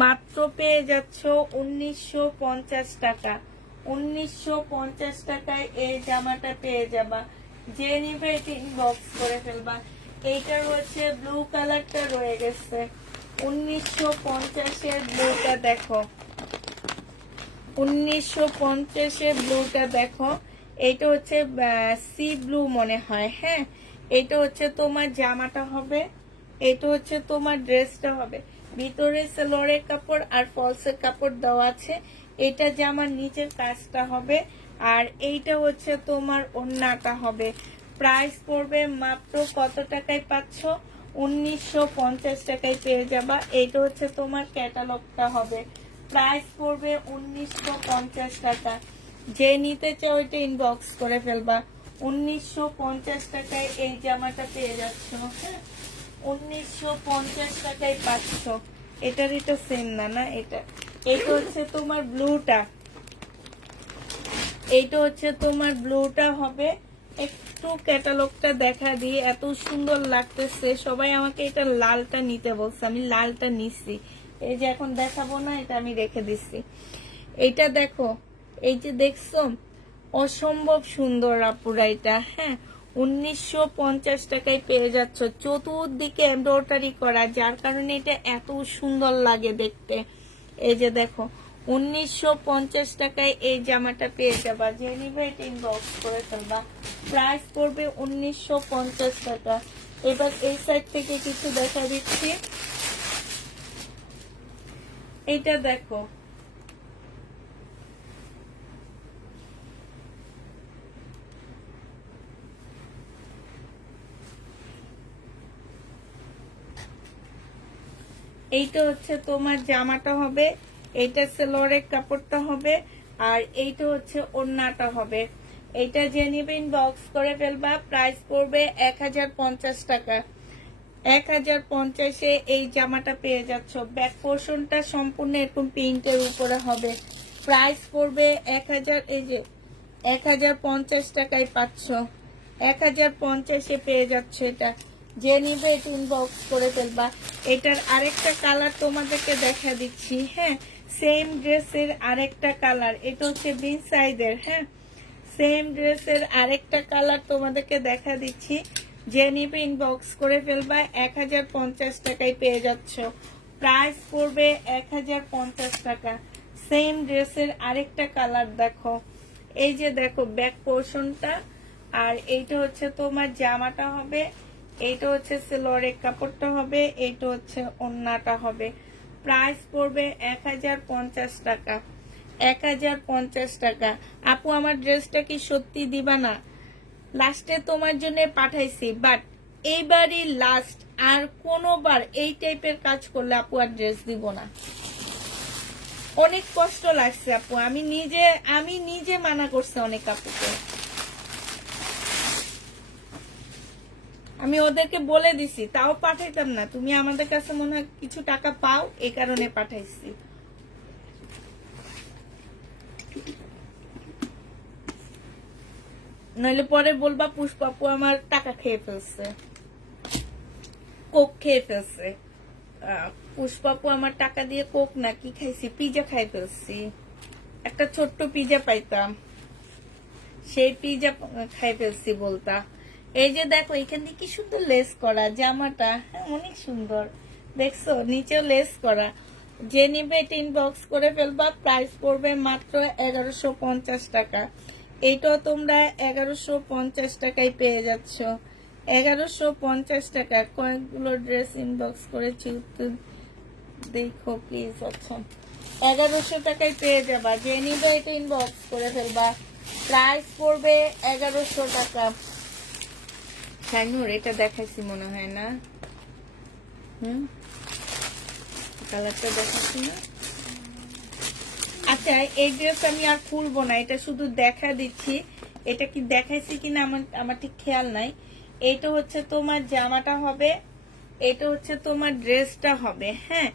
মাত্র পেয়ে যাচ্ছ 1950 টাকা। 1950 টাকায় এই জামাটা পেয়ে যাবা। যে নিবে এটা ইনবক্স করে ফেলবা। এইটার হচ্ছে ব্লু কালারটা রয়ে গেছে। 1950-এর ব্লুটা দেখো, 1950-এর ব্লুটা দেখো। এইটা হচ্ছে সি ব্লু মনে হয়। হ্যাঁ, এটা হচ্ছে তোমার জামাটা হবে। এটা হচ্ছে তোমার ড্রেসটা হবে। ভিতরে সালোয়ারের কাপড় আর ফলসের কাপড় দেওয়া আছে। এটা জামার নিচের কাজটা হবে। আর এইটা হচ্ছে তোমার ওড়নাটা হবে। প্রাইস পড়বে মাত্র কত টাকায় পাচ্ছ? 1950 টাকায় পেয়ে যাবা। এইটা হচ্ছে তোমার ক্যাটালগটা হবে। প্রাইস পড়বে 1950 টাকা। যে নিতে চাও এটা ইনবক্স করে ফেলবা। 1950 টাকায় এই জামাটা পেয়ে যাচ্ছ। হ্যাঁ, 1950 টাকায় পাচ্ছ। এটার এটা সেম না, না এটা। এটা হচ্ছে তোমার ব্লুটা। এইটা হচ্ছে তোমার ব্লুটা হবে। একটু ক্যাটালগটা দেখা দিই, এত সুন্দর লাগতেছে। সবাই আমাকে এটা লালটা নিতে বলছে, আমি লালটা নিচ্ছি। এই যে এখন দেখাবো না, এটা আমি রেখে দিচ্ছি। এইটা দেখো, এই যে দেখছো, অসম্ভব সুন্দর আপুরা এটা। হ্যাঁ, 1950 টাকায় পেয়ে যাচ্ছ। চতুর্দিকে এমব্রয়ডারি করা, যার কারণে এটা এত সুন্দর লাগে দেখতে। এই যে দেখো, 1950 টাকায় এই জামাটা পেয়ে যাবা। যে নিবে এটা ইনবক্স করে ফেলবা। প্রাইস পড়বে 1950 টাকা। এবার এই সাইড থেকে কিছু দেখা দিচ্ছি। এটা দেখো, এইটা হচ্ছে তোমার জামাটা হবে। এইটা সালোয়ারের কাপড়টা হবে। আর এইটা হচ্ছে ওড়নাটা হবে। এইটা যে নিবে ইনবক্স করে ফেলবা। প্রাইস পড়বে 1050 টাকা। 1050-এ এই জামাটা পেয়ে যাচ্ছ। ব্যাক পোর্শনটা সম্পূর্ণ এরকম প্রিন্টের উপরে হবে। প্রাইস পড়বে 1000, এই যে 1050 টাকায় পাচ্ছ। 1050-এ পেয়ে যাচ্ছে এটা। যে নিবে এটা ইনবক্স করে ফেলবা। এটার আরেকটা কালার তোমাদেরকে দেখা দিচ্ছি। হ্যাঁ, সেম ড্রেসের আরেকটা কালার। এটা হচ্ছে বিন সাইজের। হ্যাঁ, সেম ড্রেসের আরেকটা কালার তোমাদেরকে দেখা দিচ্ছি, যে নিবে ইনবক্স করে ফেলবা। 1050 টাকায় পেয়ে যাচ্ছ, প্রাইস পড়বে 1050 টাকা। সেম ড্রেসের আরেকটা কালার দেখো, এই যে দেখো ব্যাক পোর্শনটা, আর এইটা হচ্ছে তোমার জামাটা হবে, এইটা হচ্ছে সেলোয়ারের কাপড়টা হবে, এইটা হচ্ছে ওড়নাটা হবে। প্রাইস পড়বে 1050 টাকা, 1050 টাকা। আপু আমার ড্রেসটা কি সত্যি দিবা না? লাস্টে তোমার জন্য পাঠাইছি, বাট এইবারই লাস্ট, আর কোনোবার এই টাইপের কাজ করলে আপু আর ড্রেস দিব না। অনেক কষ্ট লাগছে আপু, আমি নিজে মানা করছি অনেক আপুকে, আমি ওদেরকে বলে দিছি, তাও পাঠাইতাম না। তুমি আমাদের কাছে মনে হয় কিছু টাকা পাও, এই কারণে পাঠাইছি। নইলে পরে বলবা পুষ্পা আপু আমার টাকা খেয়ে ফেলছে, কোক খেয়ে ফেলছে। পুষ্পা আপু আমার টাকা দিয়ে কোক না কি খাইছি, পিজা খাই ফেলছি। একটা ছোট্ট পিজা পাইতাম, সেই পিজা খাই ফেলছি বলতা। এই যে দেখো এখান দিয়ে কি সুন্দর লেস করা জামাটা, হ্যাঁ অনেক সুন্দর, দেখছো নিচেও লেস করা। যে নিবে এটা ইনবক্স করে ফেলবা, প্রাইস পড়বে মাত্র 1150 টাকা। এইটাও তোমরা 1150 টাকায় পেয়ে যাচ্ছ, 1150 টাকা। কয়েকগুলো ড্রেস ইনবক্স করেছি, উত্তর দেখো প্লিজ। আচ্ছা 1100 টাকায় পেয়ে যাবা, যে নিবে এটা ইনবক্স করে ফেলবা, প্রাইস পড়বে 1100 টাকা। শাইনুর এটা দেখাইছি মনে হয় না, কালারটা দেখাচ্ছি না। আচ্ছা এই ড্রেস আমি আর খুলবো না, এটা শুধু দেখা দিচ্ছি, এটা কি দেখাইছি কিনা আমার ঠিক খেয়াল নাই। এইটা হচ্ছে তোমার জামাটা হবে, এটা হচ্ছে তোমার ড্রেসটা হবে, হ্যাঁ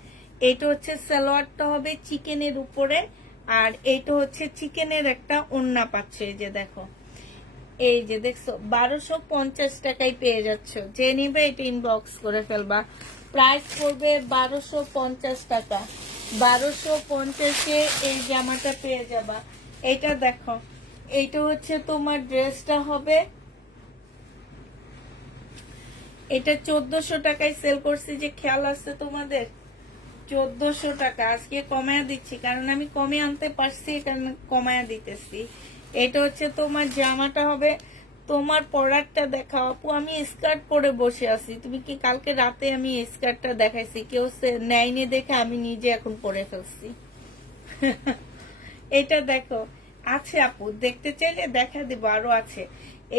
এইটা হচ্ছে সালোয়ারটা হবে চিকেনের উপরে, আর এইটা হচ্ছে চিকেনের একটা ওড়না পাচ্ছে। এই যে দেখো, এই যে দেখছো 1250 টাকায় পেয়ে যাচ্ছ, যে নিবে এটা ইনবক্স করে ফেলবা, প্রাইস পড়বে 1250 টাকা। 1250-এ এই জামাটা পেয়ে যাবা। এটা দেখো, এইটা হচ্ছে তোমার ড্রেসটা হবে, এটা 1400 টাকায় সেল করছি, যে খেয়াল আছে তোমাদের, 1400 টাকা। আজকে কমায়া দিচ্ছি, কারণ আমি কমে আনতে পারছি, কারণ কমায়া দিতেছি। এটা হচ্ছে তোমার জামাটা হবে। তোমার পরারটা দেখাও আপু, আমি স্কার্ট পরে বসে আছি, তুমি কি কালকে রাতে আমি স্কার্টটা দেখাইছি, কেউ নেয়নি দেখে আমি নিজে এখন পরে ফেলছি। এটা দেখো, আছে আপু, দেখতে চাইলে দেখা দিব, আরো আছে।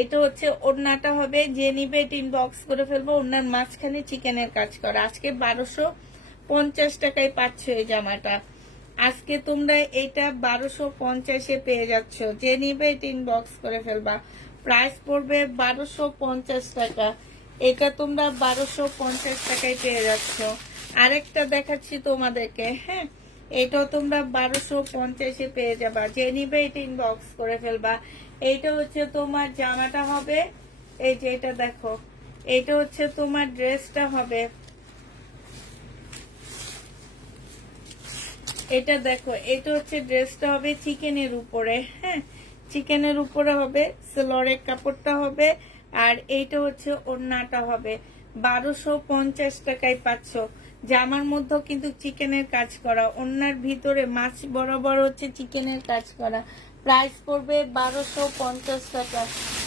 এটা হচ্ছে ওড়নাটা হবে, যে নিবে এটা ইনবক্স করে ফেলবো। ওড়নার মাঝখানে চিকেনের কাজ করা, আজকে 1250 টাকায় পাচ্ছ এই জামাটা। আজকে তোমরা এটা 1250-এ পেয়ে যাচ্ছ, যে নিবে এটা ইনবক্স করে ফেলবা, প্রাইস পড়বে 1250 টাকা। এটা তোমরা 1250 টাকায় পেয়ে যাচ্ছ। আরেকটা দেখাচ্ছি তোমাদেরকে, হ্যাঁ এটাও তোমরা 1250-এ পেয়ে যাবা, যে নিবে এটা ইনবক্স করে ফেলবা। এইটা হচ্ছে তোমার জামাটা হবে, এই যে এটা দেখো, এটা হচ্ছে তোমার ড্রেসটা হবে। এটা দেখো, এটা হচ্ছে ড্রেসটা হবে চিকেনের উপরে, হ্যাঁ চিকেনের উপরে হবে, সেলোয়ারের কাপড়টা হবে, আর এইটা হচ্ছে ওড়নাটা হবে। 1250 টাকায় পাচ্ছ। জামার মধ্যেও কিন্তু চিকেনের কাজ করা, ওড়নার ভিতরে মাছ বরাবর হচ্ছে চিকেনের কাজ করা। প্রাইস পড়বে 1250 টাকা।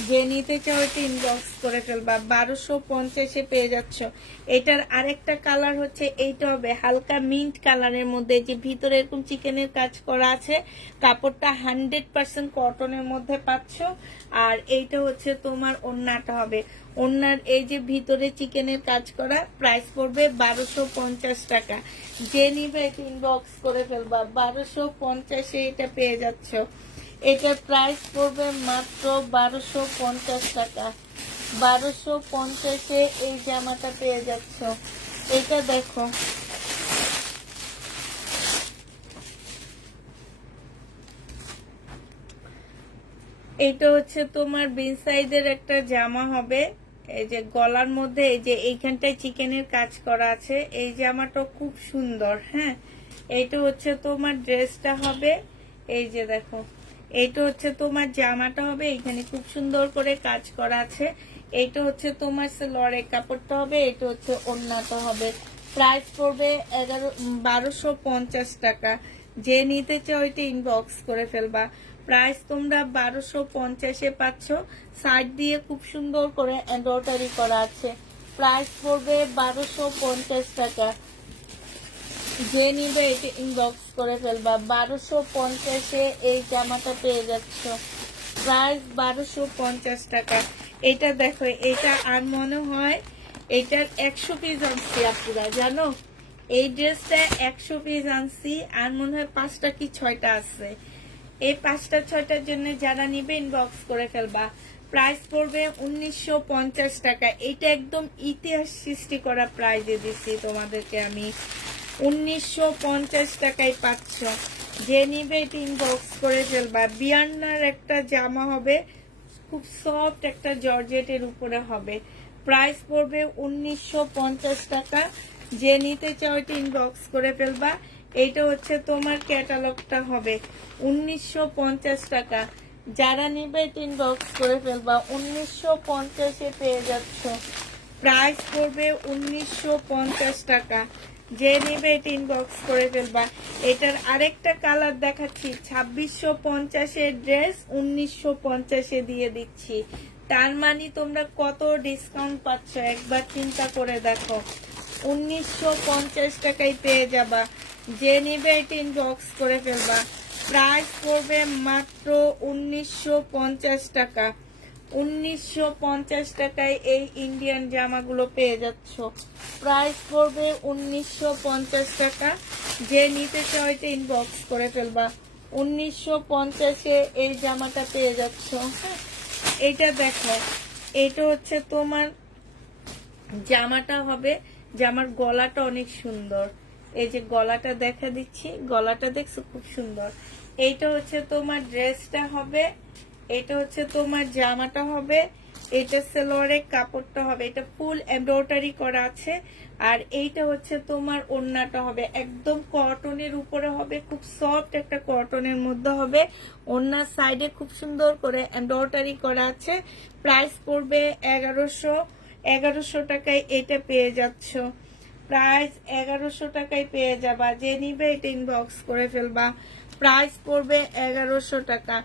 যে নিতে চাও এটা ইনবক্স করে ফেলবা, 1250-এ পেয়ে যাচ্ছ। এটার আরেকটা কালার হচ্ছে এইটা হবে হালকা মিন্ট কালারের মধ্যে, যে ভিতরে এরকম চিকেনের কাজ করা আছে, কাপড়টা 100% কটনের মধ্যে পাচ্ছ। আর এইটা হচ্ছে তোমার ওড়নাটা হবে, ওড়নার এই যে ভিতরে চিকেনের কাজ করা, প্রাইস পড়বে 1250 টাকা। যে নিবে এটা ইনবক্স করে ফেলবা, 1250-এ এটা পেয়ে যাচ্ছ। এটার প্রাইস পড়বে মাত্র 1250 টাকা। 1250-এ এই জামাটা পেয়ে যাচ্ছ। এটা দেখো, এইটা হচ্ছে তোমার বিন সাইডের একটা জামা হবে, এই যে গলার মধ্যে এই যে এইখানটায় চিকেনের কাজ করা আছে। এই জামাটা খুব সুন্দর, হ্যাঁ এইটা হচ্ছে তোমার ড্রেসটা হবে। এই যে দেখো, এইটা হচ্ছে তোমার জামাটা হবে, এখানে খুব সুন্দর করে কাজ করা আছে। এইটা হচ্ছে তোমার সেলোয়ারের কাপড়টা হবে, এটা হচ্ছে ওড়নাটা হবে। প্রাইস পড়বে 1250 টাকা। যে নিতে চাও ওইটা ইনবক্স করে ফেলবা। প্রাইস তোমরা 1250-এ পাচ্ছ। সাইড দিয়ে খুব সুন্দর করে এমব্রয়ডারি করা আছে। প্রাইস পড়বে 1250 টাকা। যে নিবে এটা ইনবক্স করে ফেলবা। 1250-এ এই জামাটা পেয়ে যাচ্ছ। প্রাইস 1250 টাকা। এটা দেখো, এটা আর মনে হয় এটার 100 পিস আনছি আপুরা, জানো এই ড্রেসটা 100 পিস আনছি, আর মনে হয় 5টা কি 6টা আছে। এই 5টা 6টার জন্য যারা নিবে ইনবক্স করে ফেলবা। প্রাইস পড়বে 1950 টাকা। এটা একদম ইতিহাস সৃষ্টি করা প্রাইজে দিচ্ছি তোমাদেরকে আমি। 1950 টাকায় পাচ্ছ। যে নিবে এটা ইনবক্স করে ফেলবা। বিয়ান্নার একটা জামা হবে, খুব সফট একটা জর্জেটের উপরে হবে। প্রাইস পড়বে 1950 টাকা। যে নিতে চাও এটা ইনবক্স করে ফেলবা। এইটা হচ্ছে তোমার ক্যাটালগটা হবে 1950 টাকা। যারা নিবে এটা ইনবক্স করে ফেলবা। 1950-এ পেয়ে যাচ্ছ। প্রাইস পড়বে 1950 টাকা। যে নিবে এটা ইনবক্স করে ফেলবা। এটার আরেকটা কালার দেখাচ্ছি, 2650-এর ড্রেস 1950-এ দিয়ে দিচ্ছি। তার মানে তোমরা কত ডিসকাউন্ট পাচ্ছ একবার চিন্তা করে দেখো। 1950 টাকায় পেয়ে যাবা। যে নিবে এটা ইনবক্স করে ফেলবা। প্রাইস পড়বে মাত্র 1950 টাকা। 1950 টাকায় এই ইন্ডিয়ান জামাগুলো পেয়ে যাচ্ছ। প্রাইস পড়বে 1950 টাকা। যে নিতে চাও এটা ইনবক্স করে ফেলবা। 1950-এ এই জামাটা পেয়ে যাচ্ছ। এইটা দেখো, এটা হচ্ছে তোমার জামাটা হবে। জামার গলাটা অনেক সুন্দর। এই যে গলাটা দেখা দিচ্ছি, গলাটা দেখছো খুব সুন্দর। এইটা হচ্ছে তোমার ড্রেসটা হবে, এটা হচ্ছে তোমার জামাটা হবে, এটা সেলোয়ারের কাপড়টা হবে, এটা ফুল এমব্রয়ডারি করা আছে। আর এইটা হচ্ছে তোমার ওড়নাটা হবে, একদম কটনের উপরে হবে, খুব সফট একটা কটনের মধ্যে হবে। ওড়নার সাইডে খুব সুন্দর করে এমব্রয়ডারি করা আছে। প্রাইস পড়বে 1100 টাকায় এটা পেয়ে যাচ্ছ। প্রাইস 1100 টাকায় পেয়ে যাবা। যে নিবে এটা ইনবক্স করে ফেলবা। প্রাইস পড়বে 1100 টাকা।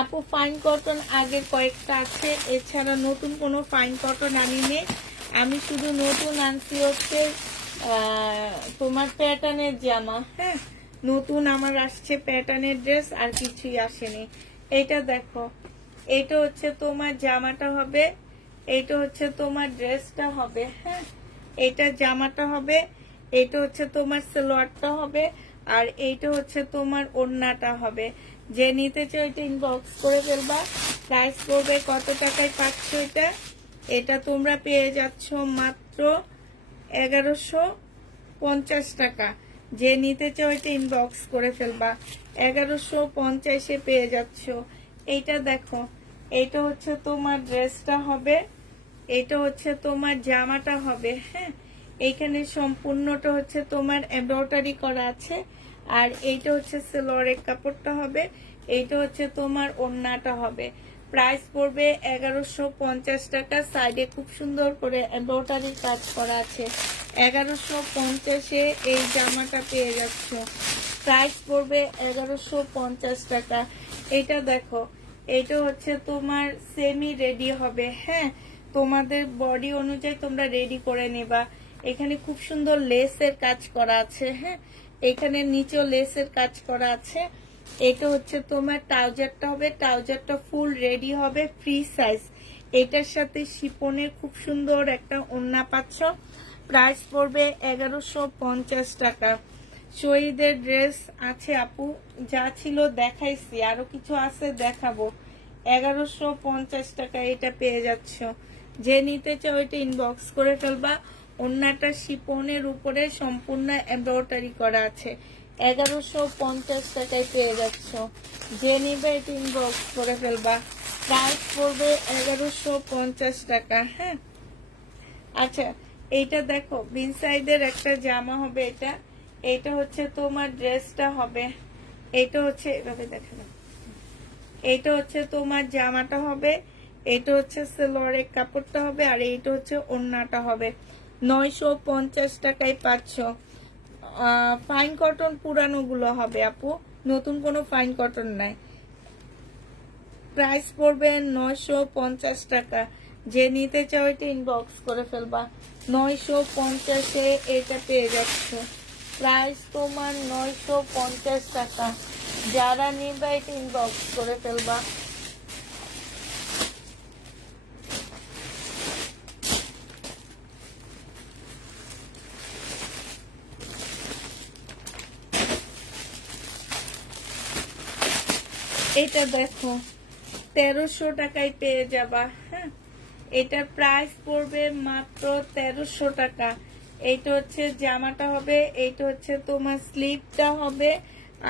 আপু ফাইন কটন আগের কয়েকটা আছে, এছাড়া নতুন কোনো ফাইন কটন আনিনি। আমি শুধু নতুন আনছি হচ্ছে তোমার প্যাটার্নের জামা। হ্যাঁ, নতুন আমার আসছে প্যাটার্নের ড্রেস, আর কিছুই আসেনি। এটা দেখো, এটা হচ্ছে তোমার জামাটা হবে, এটা হচ্ছে তোমার ড্রেসটা হবে। হ্যাঁ, এটা জামাটা হবে, এটা হচ্ছে তোমার সালোয়ারটা হবে, আর এইটা হচ্ছে তোমার ওড়নাটা হবে। যে নিতে চাও এটা ইনবক্স করে ফেলবা। প্রাইস পড়বে কত টাকায় পাচ্ছ এটা? এটা তোমরা পেয়ে যাচ্ছ মাত্র 1150 টাকা। যে নিতে চাও এটা ইনবক্স করে ফেলবা। 1150-এ পেয়ে যাচ্ছ। এইটা দেখো, এটা হচ্ছে তোমার ড্রেসটা হবে, এটা হচ্ছে তোমার জামাটা হবে। হ্যাঁ, এইখানে সম্পূর্ণটা হচ্ছে তোমার এমব্রয়ডারি করা আছে। আর এইটা হচ্ছে সেলোয়ারের কাপড়টা হবে, এইটা হচ্ছে তোমার ওড়নাটা হবে। প্রাইস পড়বে 1150 টাকা। সাইডে খুব সুন্দর করে এমব্রয়ডারির কাজ করা আছে। 1150-এ এই জামাটা পেয়ে যাচ্ছ। প্রাইস পড়বে 1150 টাকা। এটা দেখো, এটা হচ্ছে তোমার সেমি রেডি হবে। হ্যাঁ, তোমাদের বডি অনুযায়ী তোমরা রেডি করে নেবা। এখানে খুব সুন্দর লেসের কাজ করা আছে। হ্যাঁ, এখানে নিচেও লেসের কাজ করা আছে। এটা হচ্ছে তোমার ট্রাউজারটা হবে, ট্রাউজারটা ফুল রেডি হবে, ফ্রি সাইজ। এটার সাথে শিপনের খুব সুন্দর একটা ওড়না পাচ্ছ। প্রাইস পড়বে 1150 টাকা। শহীদের ড্রেস আছে আপু, যা ছিল দেখাইছি, আরো কিছু আছে দেখাবো। 1150 টাকা এটা পেয়ে যাচ্ছ। যে নিতে চাও এটা ইনবক্স করে ফেলবা। ওড়নাটা শিপনের উপরে সম্পূর্ণ এমব্রয়ডারি করা আছে। 1150 টাকায় পেয়ে যাচ্ছ। যে নিবে এটা ইনবক্স করে ফেলবা। প্রাইস পড়বে 1150 টাকা। হ্যাঁ, আচ্ছা, এইটা দেখো, বিন সাইডের একটা জামা হবে। এটা হচ্ছে তোমার ড্রেসটা হবে, এটা হচ্ছে এভাবে দেখালাম। এইটা হচ্ছে তোমার জামাটা হবে, এটা হচ্ছে সালোয়ারের কাপড়টা হবে, আর এইটা হচ্ছে ওড়নাটা হবে। 950 টাকায় পাচ্ছ। ফাইন কটন পুরানো গুলো হবে আপু, নতুন কোনো ফাইন কটন নাই। প্রাইস পড়বে 950 টাকা। যে নিতে চাও এটা ইনবক্স করে ফেলবা। 950-এ এটা পেয়ে যাচ্ছ। প্রাইস তোমার 950 টাকা। যারা নিবে এটা ইনবক্স করে ফেলবা। এটা দেখো 1300 টাকায় পেয়ে যাবা। হ্যাঁ, এটার প্রাইস পড়বে মাত্র 1300 টাকা। এইটা হচ্ছে জামাটা হবে, এইটা হচ্ছে তোমার স্লিপটা হবে,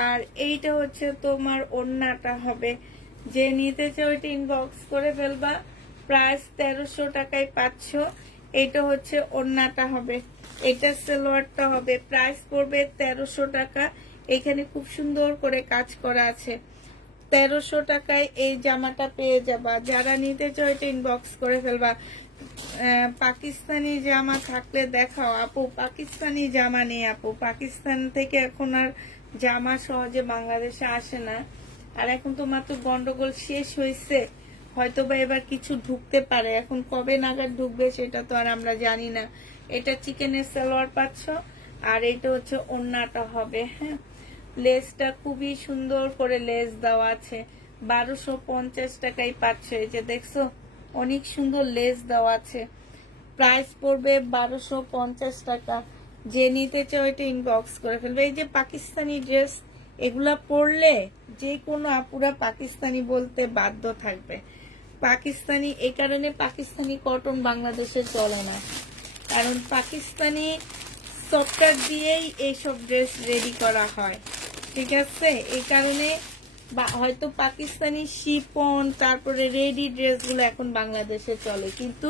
আর এইটা হচ্ছে তোমার ওড়নাটা হবে। যে নিতে চাও এটা ইনবক্স করে ফেলবা। প্রাইস 1300 টাকায় পাচ্ছ। এটা হচ্ছে ওড়নাটা হবে, এটা সালোয়ারটা হবে। প্রাইস পড়বে 1300 টাকা। এখানে খুব সুন্দর করে কাজ করা আছে। 1300 টাকায় এই জামাটা পেয়ে যাবা। যারা নিতে চাও এটা ইনবক্স করে ফেলবা। পাকিস্তানি জামা থাকলে দেখাও আপু। পাকিস্তানি জামা নেই আপু, পাকিস্তান থেকে এখন আর জামা সহজে বাংলাদেশে আসে না। আর এখন তো মাত্র গন্ডগোল শেষ হয়েছে, হয়তো বা এবার কিছু ঢুকতে পারে, এখন কবে নাগাদ ঢুকবে সেটা তো আর আমরা জানি না। এটা চিকেনের সালোয়ার পাচ্ছ, আর এটা হচ্ছে ওড়নাটা হবে। হ্যাঁ, লেসটা খুবই সুন্দর করে লেস দেওয়া আছে। 1250 টাকায় পাচ্ছ। এই যে দেখছো অনেক সুন্দর লেস দেওয়া আছে। প্রাইস পড়বে 1250 টাকা। যে নিতে চাও এটা ইনবক্স করে ফেলবে। এই যে পাকিস্তানি ড্রেস, এগুলা পরলে যে কোনো আপুরা পাকিস্তানি বলতে বাধ্য থাকবে। পাকিস্তানি এই কারণে পাকিস্তানি কটন বাংলাদেশে চলে না, কারণ পাকিস্তানি সফটওয়্যার দিয়েই এইসব ড্রেস রেডি করা হয়। ঠিক আছে, এই কারণে হয়তো পাকিস্তানি শিপন তারপরে রেডি ড্রেসগুলো এখন বাংলাদেশে চলে, কিন্তু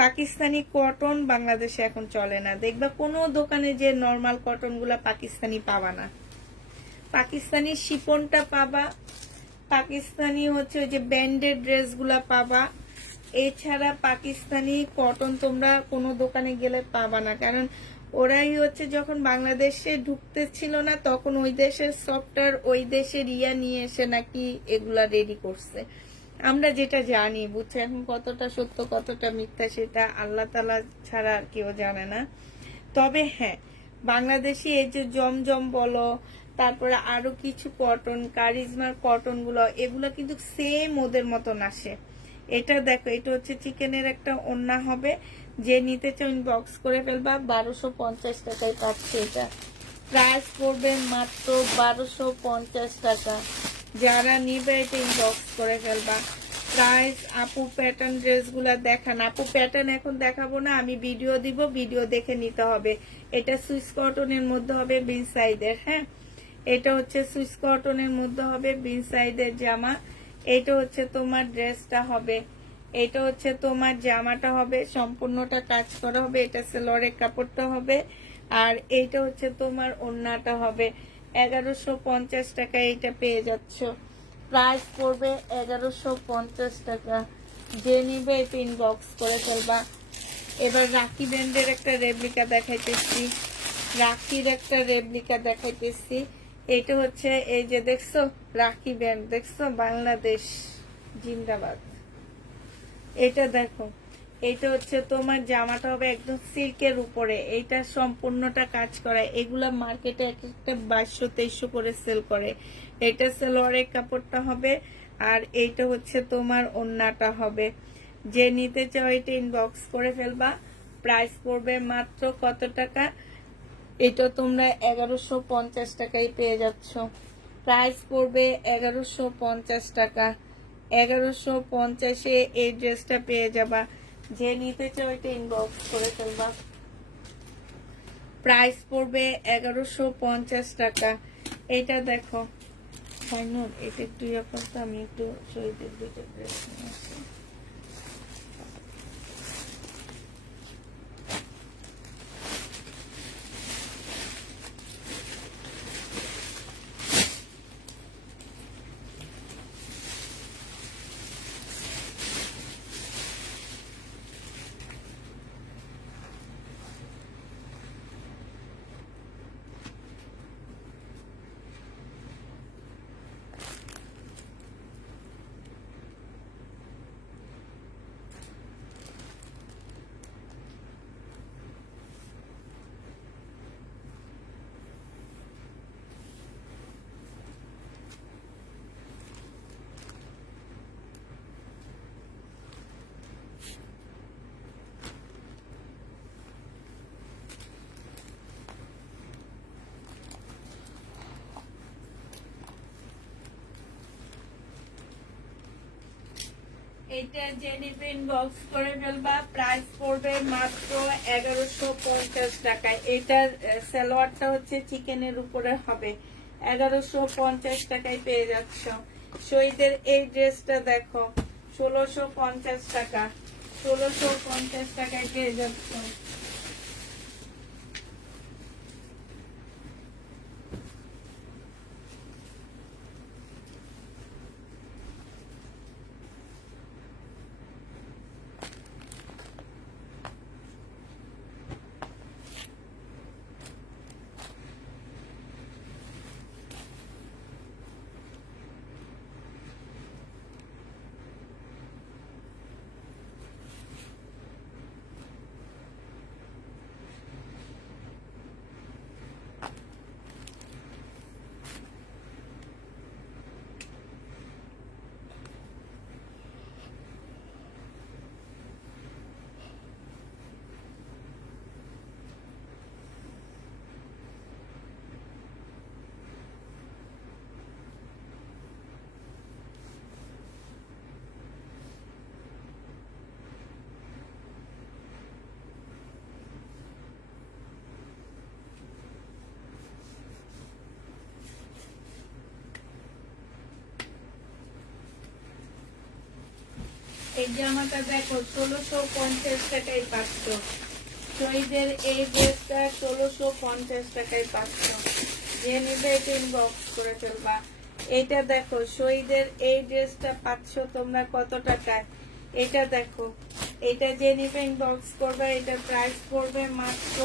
পাকিস্তানি কটন বাংলাদেশে এখন চলে না। দেখবা কোনো দোকানে যে নর্মাল কটন গুলা পাকিস্তানি পাবা না, পাকিস্তানি শিপনটা পাবা, পাকিস্তানি হচ্ছে ওই যে ব্যান্ডেড ড্রেসগুলা পাবা। এছাড়া পাকিস্তানি কটন তোমরা কোনো দোকানে গেলে পাবা না, কারণ ওরাই হচ্ছে যখন বাংলাদেশে ঢুকতে ছিল না তখন ওই দেশের সফটওয়্যার ওই দেশের নিয়ে এসে নাকি এগুলা রেডি করছে। আমরা যেটা জানি, বুঝছো, এখন কতটা সত্য কতটা মিথ্যা সেটা আল্লাহ তাআলা ছাড়া আর কেউ জানে না। তবে হ্যাঁ, বাংলাদেশি এই যে জমজম বলো, তারপরে আরো কিছু কটন, কারিজমার কটন গুলো, এগুলো কিন্তু সেম ওদের মতন আসে। এটা দেখো, এটা হচ্ছে চিকেনের একটা ওড়না হবে। যে নিতে চাও ইনবক্স করে ফেলবা। 1250 টাকায় পাচ্ছে এটা। প্রাইস পড়বে মাত্র 1250 টাকা। যারা নিবে এটা ইনবক্স করে ফেলবা। প্রাইস আপু প্যাটার্ন ড্রেসগুলা দেখান। আপু প্যাটার্ন এখন দেখাবো না, আমি ভিডিও দিব, ভিডিও দেখে নিতে হবে। এটা সুইস কটনের মধ্যে হবে, বিন সাইডের। হ্যাঁ, এটা হচ্ছে সুইস কটনের মধ্যে হবে, বিন সাইডের জামা। এটা হচ্ছে তোমার ড্রেসটা হবে, এটা হচ্ছে তোমার জামাটা হবে, সম্পূর্ণটা কাজ করা হবে। এটা সালোয়ারের কাপড়টা হবে, আর এইটা হচ্ছে তোমার ওড়নাটা হবে। 1150 টাকায় এটা পেয়ে যাচ্ছ। প্রাইস পড়বে 1150 টাকা। যে নিবে এটা ইনবক্স করে ফেলবা। এবার রাখি ব্যান্ডের একটা রেপ্লিকা দেখাইতেছি, রাখির একটা রেপ্লিকা দেখাইতেছি। এটা হচ্ছে এই যে দেখছো রাখি ব্যান্ড, দেখছো, বাংলাদেশ জিন্দাবাদ। এটা দেখো, এটা হচ্ছে তোমার জামাটা হবে একদম সিল্কের উপরে। এইটা সম্পূর্ণটা কাজ করা। এগুলা মার্কেটে এক একটা 2200-2300 করে সেল করে। এটা সালোয়ারের কাপড়টা হবে, আর এইটা হচ্ছে তোমার ওড়নাটা হবে। যে নিতে চাও এটা ইনবক্স করে ফেলবা। প্রাইস পড়বে মাত্র কত টাকা? এটা তোমরা 1150 টাকায় পেয়ে যাচ্ছ। প্রাইস পড়বে 1150 টাকা। 1150-এ এই ড্রেসটা পেয়ে যাবা। যে নিতে চাও এটা ইনবক্স করে ফেলবা। প্রাইস পড়বে 1150 টাকা। এটা দেখো ফাইনাল, এটা একটু তো আমি একটু শহীদের দুটো ড্রেস নিয়ে আসি। এটা যে নিবে ইনবক্স করে ফেলবা, প্রাইস পড়বে মাত্র 1150 টাকায়। এটার সালোয়ারটা হচ্ছে চিকেনের উপরে হবে, 1150 টাকায় পেয়ে যাচ্ছ। শহীদের এই ড্রেসটা দেখো, 1650 টাকা, 1650 টাকায় পেয়ে যাচ্ছ। এই জামাটা দেখো 1650 টাকায় পাচ্ছ। শহীদের এই ড্রেসটা 1650 টাকায় পাচ্ছ। যে নিবে এটা ইনবক্স করে ফেলবা। এইটা দেখো, শহীদের এই ড্রেসটা পাচ্ছ তোমরা কত টাকায়? এটা দেখো, এটা যে নিবে ইনবক্স করবা। এটা প্রাইস পড়বে মাত্র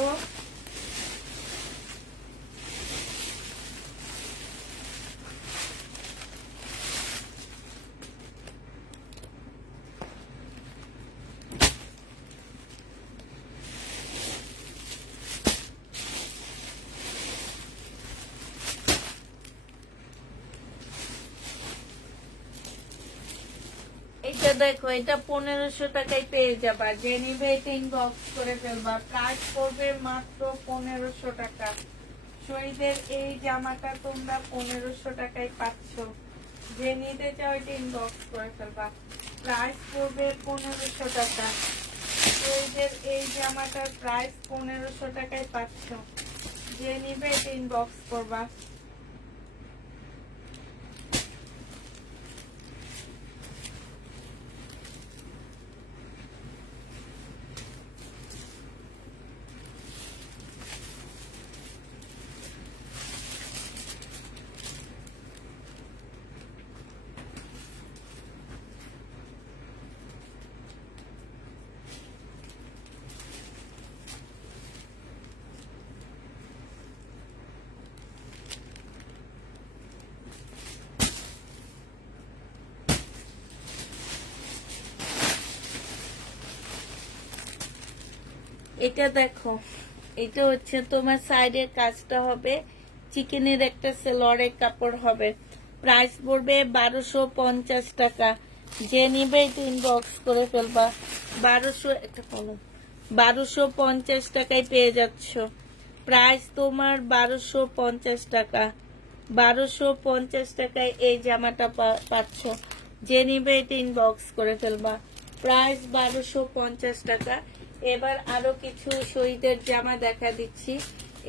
এটা দেখো, এটা 1500 টাকায় পেয়ে যাবা। যে নিবে এটা ইনবক্স করে ফেলবা। প্রাইস পড়বে মাত্র 1500 টাকা। শহীদের এই জামাটা তোমরা 1500 টাকায় পাচ্ছ। যে নিতে চাও এটা ইনবক্স করে ফেলবা। প্রাইস পড়বে 1500 টাকা। শহীদের এই জামাটার প্রাইস 1500 টাকায় পাচ্ছ। যে নিবে এটা ইনবক্স করবা। এটা দেখো, এটা হচ্ছে তোমার সাইডের কাজটা হবে চিকেনের, একটা সেলোয়ারের কাপড় হবে। প্রাইস পড়বে 1250 টাকা। যে নিবে এটা ইনবক্স করে ফেলবা। 1200, একটা কলম, 1250 টাকায় পেয়ে যাচ্ছ। প্রাইস তোমার 1250 টাকা। 1250 টাকায় এই জামাটা পাচ্ছ। যে নিবে এটা ইনবক্স করে ফেলবা। প্রাইস 1250 টাকা। এবার আরো কিছু শহীদের জামা দেখা দিচ্ছি।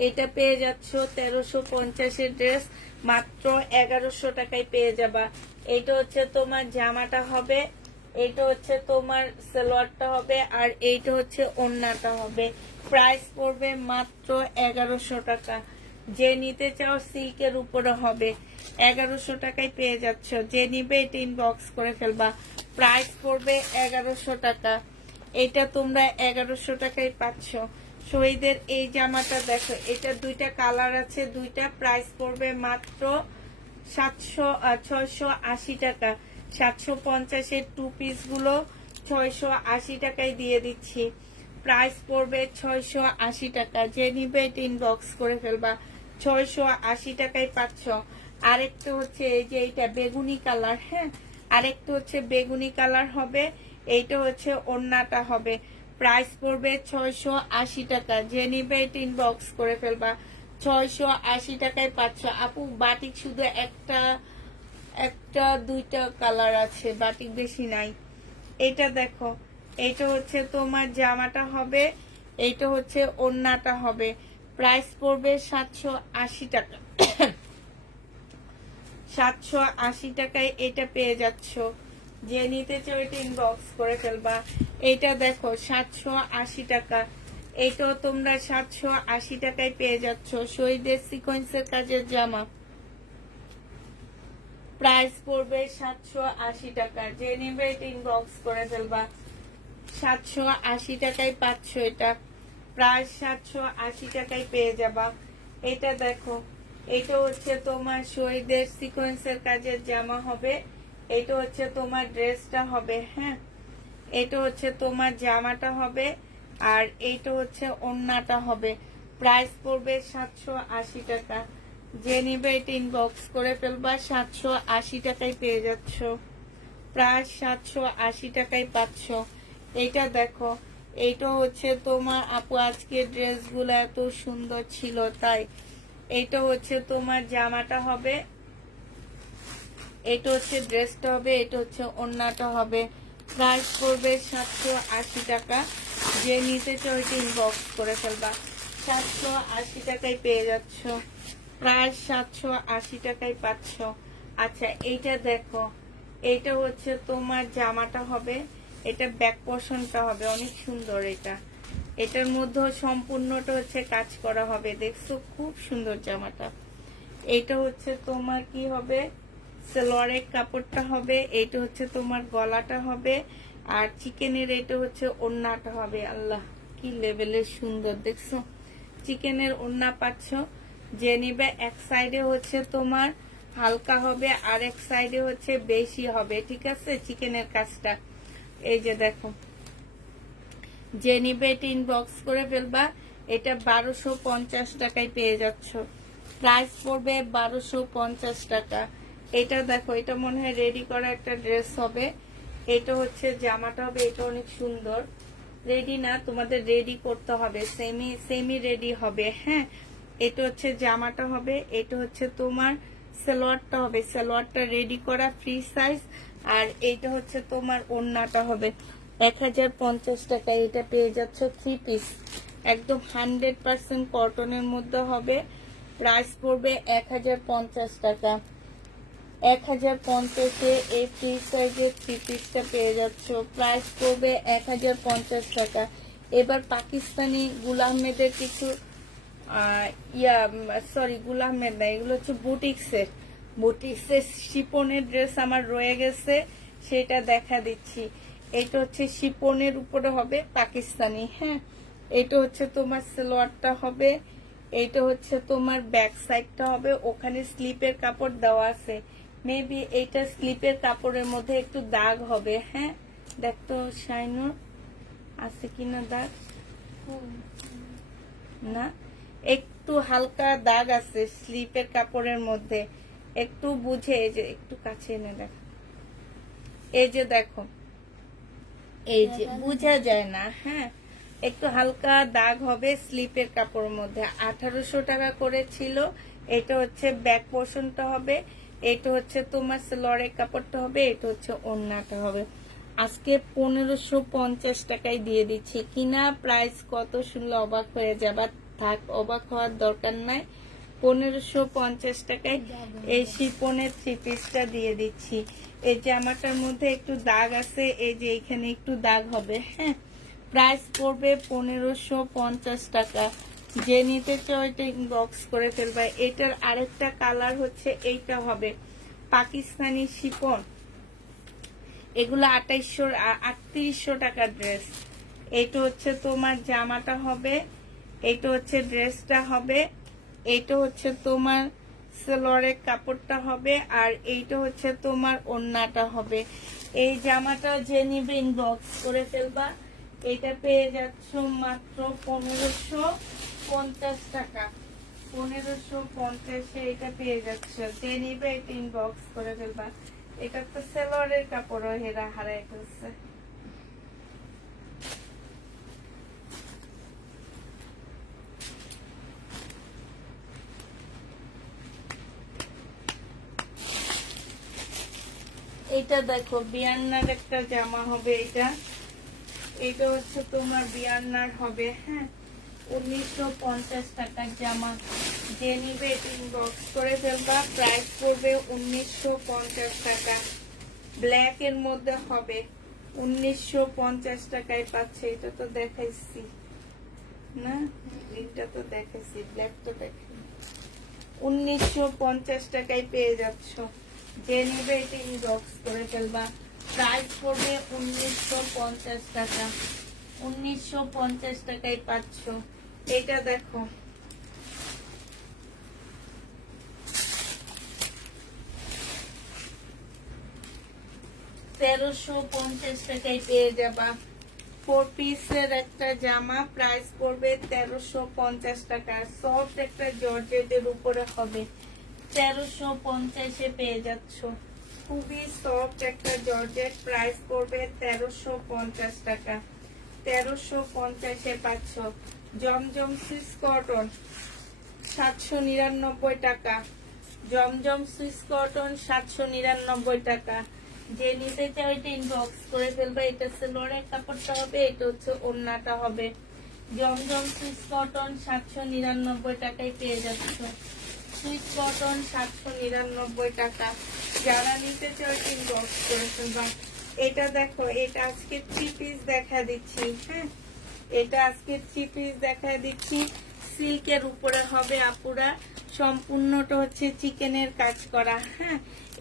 এটা পেয়ে যাচ্ছ 1350-এর ড্রেস, মাত্র 1100 টাকায় পেয়ে যাবা। এইটা হচ্ছে তোমার জামাটা হবে, এইটা হচ্ছে তোমার সালোয়ারটা হবে, আর এইটা হচ্ছে ওড়নাটা হবে। প্রাইস পড়বে মাত্র 1100 টাকা। যে নিতে চাও সিল্কের উপরে হবে, 1100 টাকায় পেয়ে যাচ্ছ। যে নিবে এটা ইনবক্স করে ফেলবা। প্রাইস পড়বে 1100 টাকা। এটা তোমরা 1100 টাকায় পাচ্ছ। শহীদের এই জামাটা দেখো, এটা দুইটা কালার আছে, দুইটা প্রাইস পড়বে মাত্র 680 টাকা। 750-এর টু পিস গুলো 680 টাকায় দিয়ে দিচ্ছি। প্রাইস পড়বে 680 টাকা। যে নিবে এটা ইনবক্স করে ফেলবা। 680 টাকায় পাচ্ছ। আরেকটা হচ্ছে এই যে এইটা বেগুনি কালার, হ্যাঁ, আরেকটা হচ্ছে বেগুনি কালার হবে। এইটা হচ্ছে ওড়নাটা হবে। প্রাইস পড়বে 680 টাকা। যে নিবে এটা ইনবক্স করে ফেলবা। 680 টাকায় পাচ্ছ। আপু বাটিক শুধু একটা একটা দুইটা কালার আছে, বাটিক বেশি নাই। এটা দেখো, এইটা হচ্ছে তোমার জামাটা হবে, এইটা হচ্ছে ওড়নাটা হবে। প্রাইস পড়বে 780 টাকা। 780 টাকায় এটা পেয়ে যাচ্ছ। যে নিতে চাও এটা ইনবক্স করে ফেলবা। এটা দেখো 780 টাকা, এইটাও তোমরা 780 টাকায় পেয়ে যাচ্ছ। শহীদের সিকোয়েন্সের কাজের জামা, প্রাইস পড়বে 780 টাকা। যে নিবে এটা ইনবক্স করে ফেলবা। 780 টাকায় পাচ্ছ এটা, প্রাইস 780 টাকায় পেয়ে যাবা। এটা দেখো, এটা হচ্ছে তোমার শহীদের সিকোয়েন্সের কাজের জামা হবে, এটা হচ্ছে তোমার ড্রেসটা হবে। হ্যাঁ, এটা হচ্ছে তোমার জামাটা হবে, আর এইটা হচ্ছে ওড়নাটা হবে। প্রাইস পড়বে 780 টাকা। যে নিবে এটা ইনবক্স করে ফেলবা। 780 টাকায় পেয়ে যাচ্ছ, প্রায় 780 টাকায় পাচ্ছ। এইটা দেখো, এইটা হচ্ছে তোমার আপু আজকে ড্রেসগুলো এত সুন্দর ছিল তাই। এইটা হচ্ছে তোমার জামাটা হবে, এটা হচ্ছে ড্রেসটা হবে, এটা হচ্ছে ওড়নাটা হবে। প্রাইস পড়বে 780 টাকা। যে নিতে চাও এটা ইনবক্স করে ফেলবা। 780 টাকায় পেয়ে যাচ্ছ, প্রায় 780 টাকায় পাচ্ছ। আচ্ছা, এইটা দেখো, এইটা হচ্ছে তোমার জামাটা হবে, এটা ব্যাক পোর্শনটা হবে অনেক সুন্দর। এটা এটার মধ্যে সম্পূর্ণটা হচ্ছে কাজ করা হবে, দেখছো খুব সুন্দর জামাটা। এইটা হচ্ছে তোমার কি হবে, সালোয়ারের কাপড়টা হবে, এইটা হচ্ছে তোমার গলাটা হবে, আর চিকেনের এটা হচ্ছে ওড়নাটা হবে। আল্লাহ কি লেভেলের সুন্দর, দেখছো চিকেনের ওড়না পাচ্ছ। যে নিবে এক সাইডে হচ্ছে তোমার হালকা হবে, আর এক সাইডে হচ্ছে বেশি হবে, ঠিক আছে চিকেনের কাজটা। এই যে দেখো, যে নিবে এটা ইনবক্স করে ফেলবা। এটা 1250 টাকায় পেয়ে যাচ্ছ, প্রাইস পড়বে 1250 টাকা। এটা দেখো, এটা মনে হয় রেডি করা একটা ড্রেস হবে, এটা হচ্ছে জামাটা হবে, এটা অনেক সুন্দর। রেডি না, তোমাদের রেডি করতে হবে, সেমি রেডি হবে। হ্যাঁ, এটা হচ্ছে জামাটা হবে, এটা হচ্ছে তোমার সালোয়ারটা হবে, সালোয়ারটা রেডি করা ফ্রি সাইজ, আর এইটা হচ্ছে তোমার ওড়নাটা হবে। 1050 টাকায় এটা পেয়ে যাচ্ছ 3 পিস, একদম 100% কটনের মধ্যে হবে। প্রাইস পড়বে 1050 টাকা। 1050-এ এই ফ্রি সাইজের 3 পিসটা পেয়ে যাচ্ছ, প্রাইস পড়বে 1050 টাকা। এবার পাকিস্তানি গুল আহমেদের কিছু গুল আহমেদ না, এগুলো হচ্ছে বুটিক্সের শিপনের ড্রেস আমার রয়ে গেছে, সেটা দেখা দিচ্ছি। এটা হচ্ছে শিপনের উপরে হবে পাকিস্তানি। হ্যাঁ, এটা হচ্ছে তোমার সালোয়ারটা হবে, এইটা হচ্ছে তোমার ব্যাক সাইডটা হবে, ওখানে স্লিপের কাপড় দেওয়া আছে। মেবি এইটা স্লিপের কাপড়ের মধ্যে একটু দাগ হবে। হ্যাঁ, দেখতো শাইনুর আছে কিনা দাগ, না একটু হালকা দাগ আছে স্লিপের কাপড়ের মধ্যে, একটু বুঝে। এই যে একটু কাছে এনে দেখ, এই যে দেখো, এই যে বোঝা যায় না। হ্যাঁ, একটু হালকা দাগ হবে স্লিপের কাপড়ের মধ্যে। 1800 টাকা করে ছিল। এটা হচ্ছে ব্যাক পোর্শনটা হবে, এটা হচ্ছে তোমার সালোয়ারের কাপড়টা হবে, এটা হচ্ছে ওড়নাটা হবে। আজকে 1550 টাকায় দিয়ে দিচ্ছি। কিনা প্রাইস কত শুনলে অবাক হয়ে যাবা, থাক অবাক হওয়ার দরকার নাই। 1550 টাকায় এই শিপনের 3 পিসটা দিয়ে দিচ্ছি। এই জামাটার মধ্যে একটু দাগ আছে, এই যে এখানে একটু দাগ হবে। হ্যাঁ, প্রাইস পড়বে 1550 টাকা। যে নিতে চাও এটা ইনবক্স করে ফেলবা। এটার আরেকটা কালার হচ্ছে এইটা হবে পাকিস্তানি শিপন, এগুলো 3800 টাকার ড্রেস। এইটা হচ্ছে তোমার জামাটা হবে, এইটা হচ্ছে ড্রেসটা হবে, এইটা হচ্ছে তোমার সালোয়ারের কাপড়টা হবে, আর এইটা হচ্ছে তোমার ওড়নাটা হবে। এই জামাটা যে নিবে ইনবক্স করে ফেলবা। এটা পেয়ে যাচ্ছ মাত্র 1550 টাকা। 1550-এ এটা পেয়ে যাচ্ছে। যে নিবে এটা ইনবক্স করে ফেলবা। এটা তো সালোয়ারের কাপড়ও হেরা হারাই ফেলছে। এটা দেখো বিয়ান্নার একটা জামা হবে। এটা হচ্ছে তোমার বিয়ান্নার হবে। হ্যাঁ, 1950 টাকার জামা। যে নিবে ইনবক্স করে ফেলবা। প্রাইস পড়বে 1950 টাকা। ব্ল্যাক এর মধ্যে হবে, 1950 টাকায় পাচ্ছে। এটা তো দেখাইছি না, এটা তো দেখাইছি, ব্ল্যাক তো দেখাই। 1950 টাকায় পেয়ে যাচ্ছ। যে নিবে এটা ইনবক্স করে ফেলবা। প্রাইস পড়বে 1950 টাকা। 1950 টাকায় পাচ্ছ। এটা দেখো, $1350 টাকায় পেয়ে যাবা। 4 পিসের একটা জামা, প্রাইস পড়বে 1350 টাকা। সফট একটা জর্জেটের উপরে হবে, 1350-এ পেয়ে যাচ্ছ। খুবই সফট একটা জর্জেট, প্রাইস পড়বে 1350 টাকা। 1350-এ পাচ্ছ। জমজম সুইস কটন 799 টাকা। জমজম সুইস কটন 799 টাকা। যে নিতে চাও এটা ইনবক্স করে ফেলবে। এটা সেলোয়ারের কাপড়টা হবে, এটা হচ্ছে ওড়নাটা হবে। জমজম সুইস কটন 799 টাকায় পেয়ে যাচ্ছ। সুইস কটন 799 টাকা। যারা নিতে চাও এটা ইনবক্স করে ফেলবা। এটা দেখো, এটা আজকে 3 পিস দেখা দিচ্ছি। হ্যাঁ, এটা আজকে 3 পিস দেখা দিচ্ছি। সিল্কের উপরে হবে আপুরা। সম্পূর্ণটা হচ্ছে চিকেনের কাজ করা। হ্যাঁ,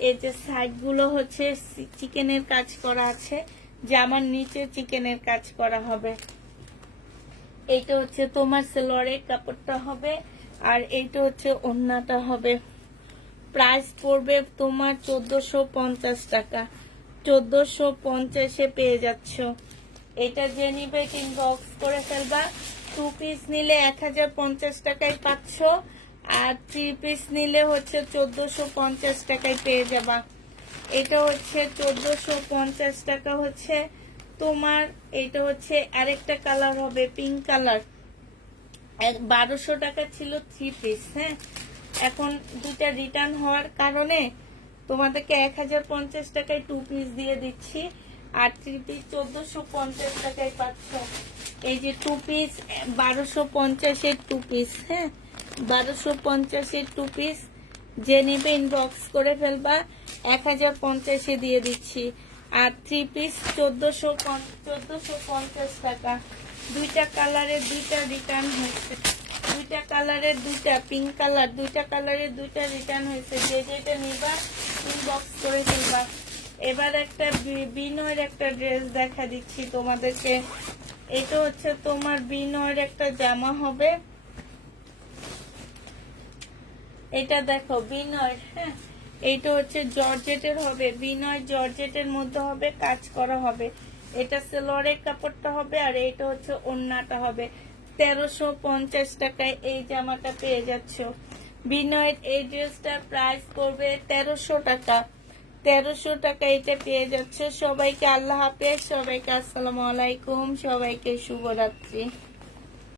এই যে সাইড গুলো হচ্ছে চিকেনের কাজ করা আছে। জামার নিচে চিকেনের কাজ করা হবে। এইটা হচ্ছে তোমার সেলোয়ারের কাপড়টা হবে, আর এইটা হচ্ছে ওড়নাটা হবে। প্রাইস পড়বে তোমার 1450 টাকা। 1450-এ পেয়ে যাচ্ছ। এটা যে নিবে ইনবক্স করে ফেলবা। 2 পিস নিলে 1050 টাকায় পাচ্ছ, আর 3 পিস নিলে হচ্ছে 1450 টাকায় পেয়ে যাবা। এটা হচ্ছে 1450 টাকা হচ্ছে তোমার। এটা হচ্ছে আরেকটা কালার হবে, পিঙ্ক কালার। 1200 টাকা ছিল 3 পিস। হ্যাঁ, এখন দুটা রিটার্ন হওয়ার কারণে তোমাদেরকে 1050 টাকায় 2 পিস দিয়ে দিচ্ছি, আর 3 পিস 1450 টাকায় পাচ্ছ। এই যে 2 পিস 1250-এর 2 পিস। হ্যাঁ, 1250-এর 2 পিস। যে নেবে ইনবক্স করে ফেলবা। 1050-এ দিয়ে দিচ্ছি, আর 3 পিস 1450 টাকা। দুইটা কালারের দুইটা রিটার্ন হয়েছে। দুইটা কালারের দুইটা, পিঙ্ক কালার দুইটা কালারের দুইটা রিটার্ন হয়েছে। যে যেটা নিবা ইনবক্স করে ফেলবা। এবার একটা বিনয়ের একটা ড্রেস দেখা দিচ্ছি তোমাদেরকে। এটা হচ্ছে তোমার বিনয়ের একটা জামা হবে। এটা দেখো বিনয়। হ্যাঁ, এইটা হচ্ছে জর্জেটের হবে। বিনয় জর্জেটের মধ্যে হবে, কাজ করা হবে। এটা সেলোয়ারের কাপড়টা হবে, আর এইটা হচ্ছে ওড়নাটা হবে। 1350 টাকায় এই জামাটা পেয়ে যাচ্ছ। বিনয়ের এই ড্রেসটার প্রাইস পড়বে 1300 টাকা। 1300 টাকা এটা পেয়ে যাচ্ছে। সবাইকে আল্লাহ হাফেজ, সবাইকে আসসালামু আলাইকুম, সবাইকে শুভরাত্রি।